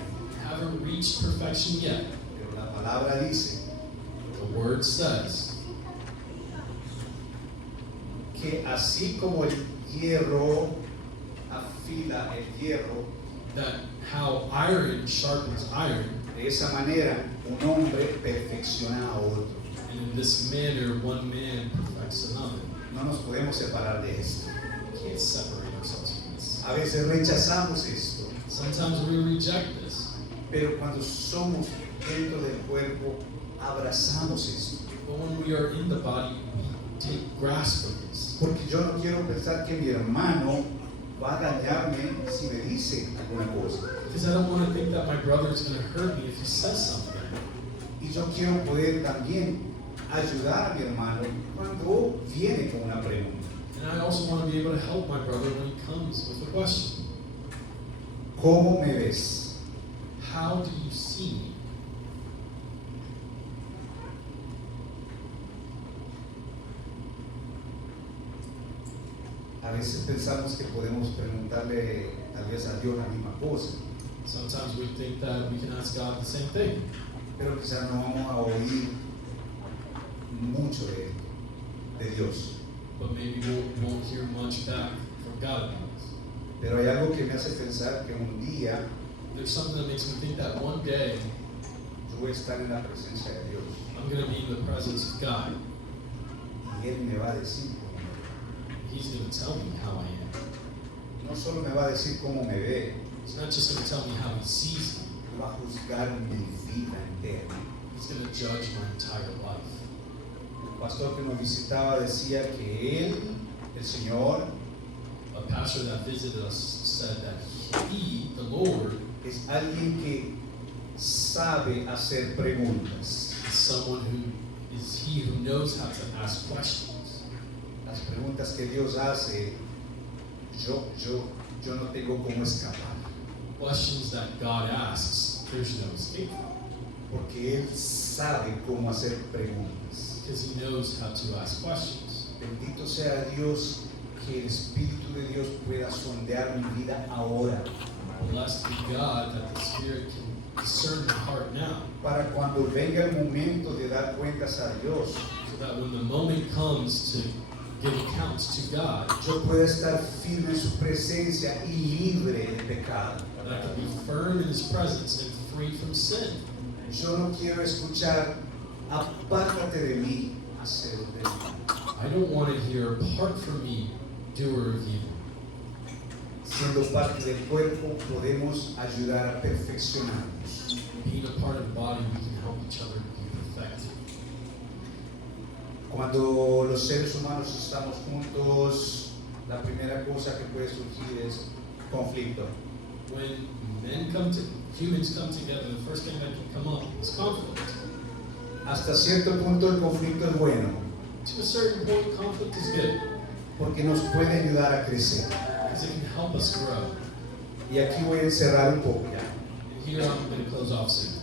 Haven't reached perfection yet. pero la palabra dice The word says que así como el hierro afila el hierro, that how iron sharpens iron, de esa manera un hombre perfecciona a otro. and in this manner one man perfects another. No nos podemos separar de esto. We can't separate ourselves from this. A veces rechazamos esto, Sometimes we reject this, pero cuando somos dentro del cuerpo, abrazamos esto. but when we are in the body, we take grasp of this. Porque yo no quiero pensar que mi hermano va a dañarme si me dice alguna cosa. Because I don't want to think that my brother is going to hurt me if he says something. Y yo quiero poder también ayudar a mi hermano cuando viene con una pregunta. And I also want to be able to help my brother when he comes with a question. ¿Cómo me ves? How do you see me? A veces pensamos que podemos preguntarle tal vez a Dios la misma cosa, Sometimes we think that we can ask God the same thing, pero quizás no vamos a oír mucho de Dios. but maybe we won't hear much back from God about this. Pero hay algo que me hace pensar que un día There's something that makes me think that one day yo voy a estar en la presencia de Dios I'm going to be in the presence of God. y Él me va a decir cómo me ve. He's going to tell me how I am. No solo me va a decir cómo me ve, He's not just going to tell me how he sees me. Él va a juzgar mi vida entera. He's going to judge my entire life. El pastor que nos visitaba decía que Él, el Señor, A pastor that visited us said that he, the Lord, es alguien que sabe hacer preguntas. is someone who is he who knows how to ask questions. Las preguntas que Dios hace, yo no tengo cómo escapar, Questions that God asks, there's no escape from, porque Él sabe cómo hacer preguntas. because he knows how to ask questions. Bendito sea Dios, que el Espíritu de Dios pueda sondear mi vida ahora, Blessed be God that the Spirit can discern my heart now, para cuando venga el momento de dar cuentas a Dios, so that when the moment comes to give accounts to God, yo pueda estar firme en su presencia y libre de pecado. that I can be firm in His presence and free from sin. Yo no quiero escuchar, apártate de mí, hacedor del mal. I don't want to hear, apart from me, doer of evil. Siendo parte del cuerpo, podemos ayudar a perfeccionarnos. Being a part of the body, we can help each other be perfected. Cuando los seres humanos estamos juntos, la primera cosa que puede surgir es conflicto. When humans come together, the first thing that can come up is conflict. Hasta cierto punto el conflicto es bueno, To a certain point, conflict is good, porque nos puede ayudar a crecer. because it can help us grow. Y aquí voy a encerrar un poco ya. And here I'm going to close off soon.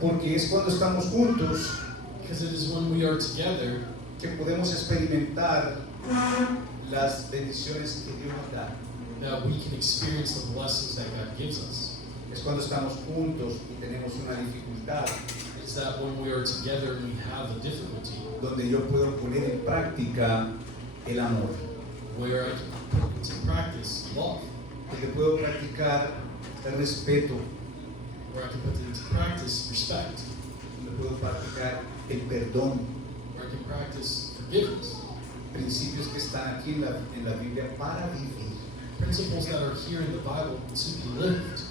Porque es cuando estamos juntos Because it is when we are together que podemos experimentar las bendiciones que Dios nos da. that we can experience the blessings that God gives us. Es cuando estamos juntos y tenemos una dificultad, It's that when we are together and we have a difficulty, donde yo puedo poner en práctica el amor, where I can put into practice love, donde puedo practicar el respeto, where I can put into practice respect, donde puedo practicar el perdón, where I can practice forgiveness. principios que están aquí en la Biblia para vivir. Principles that are here in the Bible to be lived.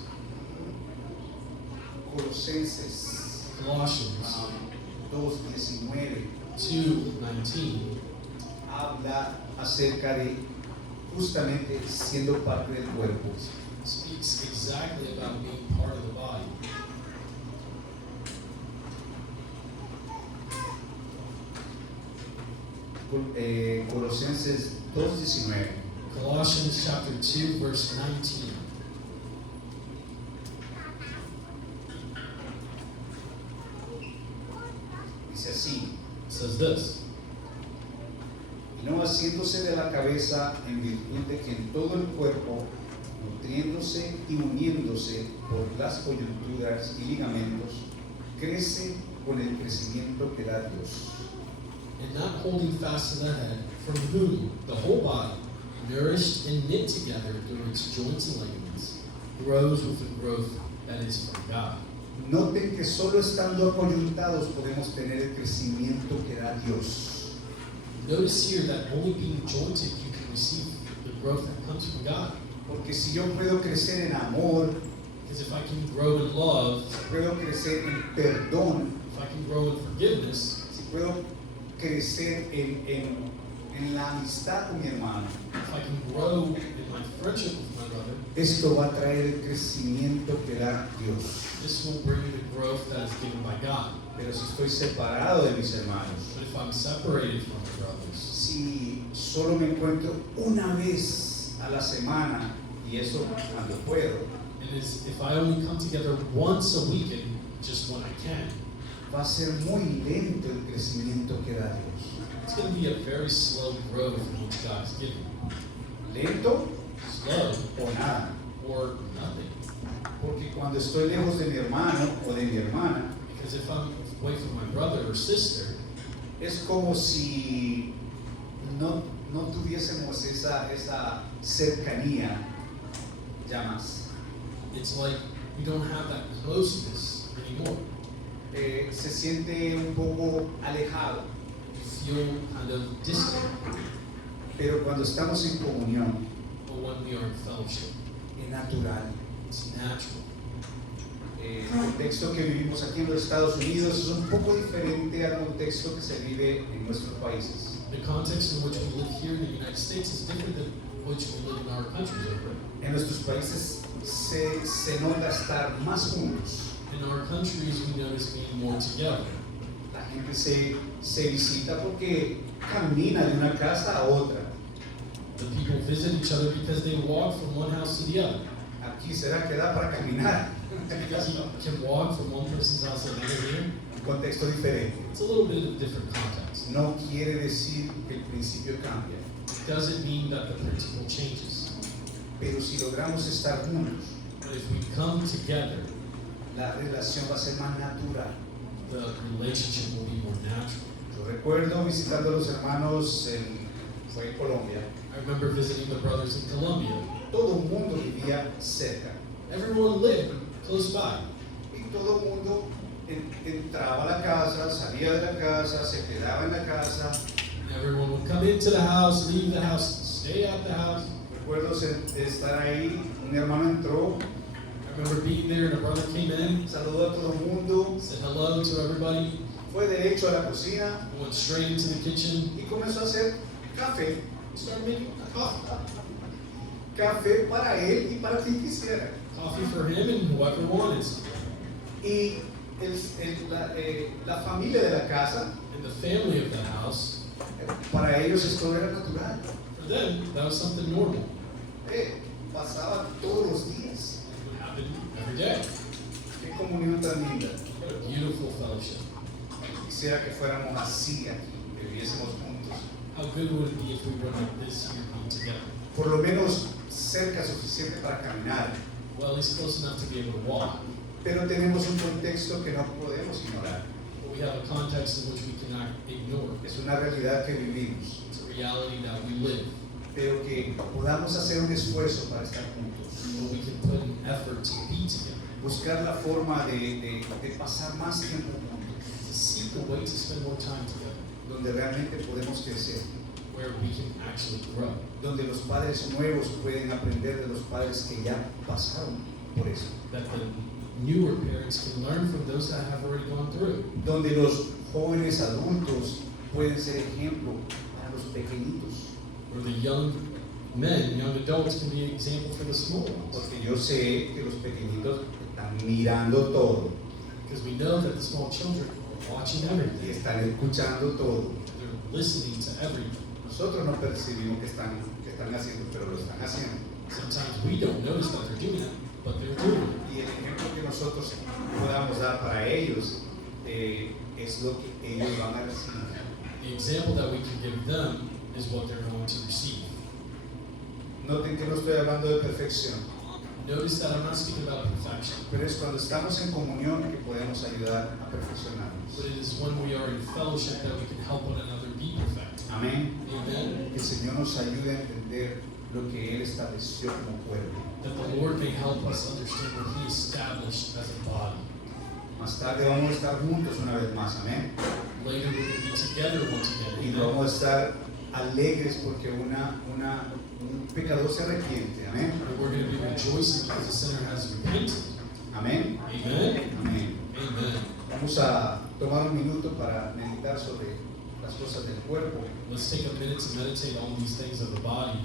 Colosenses Colossians 2:19 2:19 habla acerca de justamente siendo parte del cuerpo. speaks exactly about being part of the body. Colosenses 2:19 Colossians chapter 2, verse 19. dice así: It says this, y no haciéndose de la cabeza en virtud de que en todo el cuerpo, nutriéndose y uniéndose por las coyunturas y ligamentos, crece con el crecimiento que da Dios. and not holding fast to the head, from whom the whole body, nourished and knit together through its joints and ligaments, grows with the growth that is from God. Noten que solo estando acoyuntados podemos tener el crecimiento que da Dios. Notice here that only being jointed you can receive the growth that comes from God. Porque si yo puedo crecer en amor, Because if I can grow in love, puedo crecer en perdón, if I can grow in forgiveness, si puedo crecer en la amistad con mi hermano, if I can grow in my friendship with my brother, esto va a traer el crecimiento que da Dios. this will bring the growth that is given by God. Pero si estoy separado de mis hermanos, But if I'm separated from my brothers, si solo me encuentro una vez a la semana, y eso cuando puedo, and if I only come together once a week and just when I can, va a ser muy lento el crecimiento que da Dios. it's going to be a very slow growth in which God is giving. Lento Slow o nada. or nothing. Porque cuando estoy lejos de mi hermano o de mi hermana, Because if I'm away from my brother or sister, es como si no tuviésemos esa cercanía ya más. it's like we don't have that closeness anymore. Se siente un poco alejado, We feel kind of distant. pero cuando estamos en comunión, But when we are in fellowship, es natural. it's natural. El contexto que vivimos aquí en los Estados Unidos es un poco diferente al contexto que se vive en nuestros países. The context in which we live here in the United States is different than which we live in our countries over. En nuestros países se nota estar más juntos. In our countries, we notice being more together. La gente se visita porque camina de una casa a otra. The people visit each other because they walk from one house to the other. Aquí será que da para caminar. Because you can walk from one person's house to another here. Un contexto diferente. It's a little bit of different context. No quiere decir que el principio cambia, It doesn't mean that the principle changes. pero si logramos estar juntos, But if we come together, la relación va a ser más natural. the relationship will be more natural. Yo recuerdo visitando a los hermanos fue en Colombia. I remember visiting the brothers in Colombia. Todo el mundo vivía cerca Everyone lived close by. y todo el mundo entraba a la casa, salía de la casa, se quedaba en la casa. And everyone would come into the house, leave the house, stay at the house. Recuerdo estar ahí, un hermano entró, I remember being there and a brother came in, saludó a todo el mundo, said hello to everybody, fue derecho a la cocina went straight into the kitchen, y comenzó a hacer café. started making coffee. Café para él y para quien quisiera. Coffee for him and whoever wanted some. Y la familia de la casa, And the family of the house, para ellos esto era natural. for them, that was something normal. Pasaba todos los días. It would happen every day. Qué comunión tan linda. What a beautiful fellowship. Quisiera que fuéramos así aquí, estuviésemos juntos. How good would it be if we were like this here being together? Por lo menos cerca suficiente para caminar. Well, at least close enough to be able to walk. Pero tenemos un contexto que no podemos ignorar. But we have a context in which we cannot ignore. Es una realidad que vivimos. It's a reality that we live. Pero que podamos hacer un esfuerzo para estar juntos. But we can put an effort to be together. Buscar la forma de pasar más tiempo juntos. To seek a way to spend more time together. Donde realmente podemos crecer. Where we can actually grow. Donde los padres nuevos pueden aprender de los padres que ya pasaron por eso. That the newer parents can learn from those that have already gone through. Donde los jóvenes adultos pueden ser ejemplo para los pequeñitos. Where the young men, young adults can be an example for the small ones. Porque yo sé que los pequeñitos están mirando todo Because we know that the small children are watching y everything. están escuchando todo. They're listening to everything. Nosotros no percibimos que están haciendo, pero lo están haciendo. Sometimes we don't notice that they're doing that, but they're doing it. Y el ejemplo que nosotros podamos dar para ellos es lo que ellos van a recibir. The example that we can give them is what they're going to receive. Noten que no estoy hablando de perfección, Notice that I'm not speaking about perfection, pero es cuando estamos en comunión que podemos ayudar a perfeccionarnos. but it is when we are in fellowship that we can help one another be perfect. Amén. Amen. Que el Señor nos ayude a entender lo que Él estableció como cuerpo. That the Lord may help us understand what He established as a body. Más tarde vamos a estar juntos una vez más, amén. Later we're going to be together once again. Y Amen. vamos a estar alegres porque un pecador se arrepiente, amén. And we're going to be rejoicing because the sinner has repented. Amén. Amen. Amén. Amen. Vamos a tomar un minuto para meditar sobre las cosas del cuerpo. Let's take a minute to meditate on these things of the body.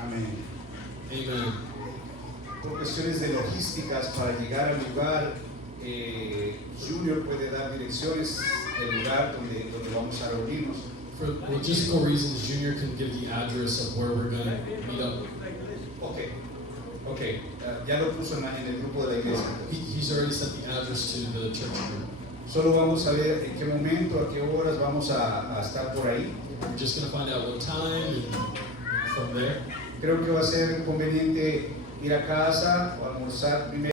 Amén. Amen. Por cuestiones de logísticas para llegar al lugar, Junior puede dar direcciones del lugar donde vamos a reunirnos. For logistical reasons, Junior can give the address of where we're going to meet up. Ok, ya lo puso en el grupo de la iglesia. He's already set the address to the church group. Solo vamos a ver en qué momento, a qué horas vamos a estar por ahí. We're just going to find out what time and from there. Creo que va a ser conveniente ir a casa o almorzar primero.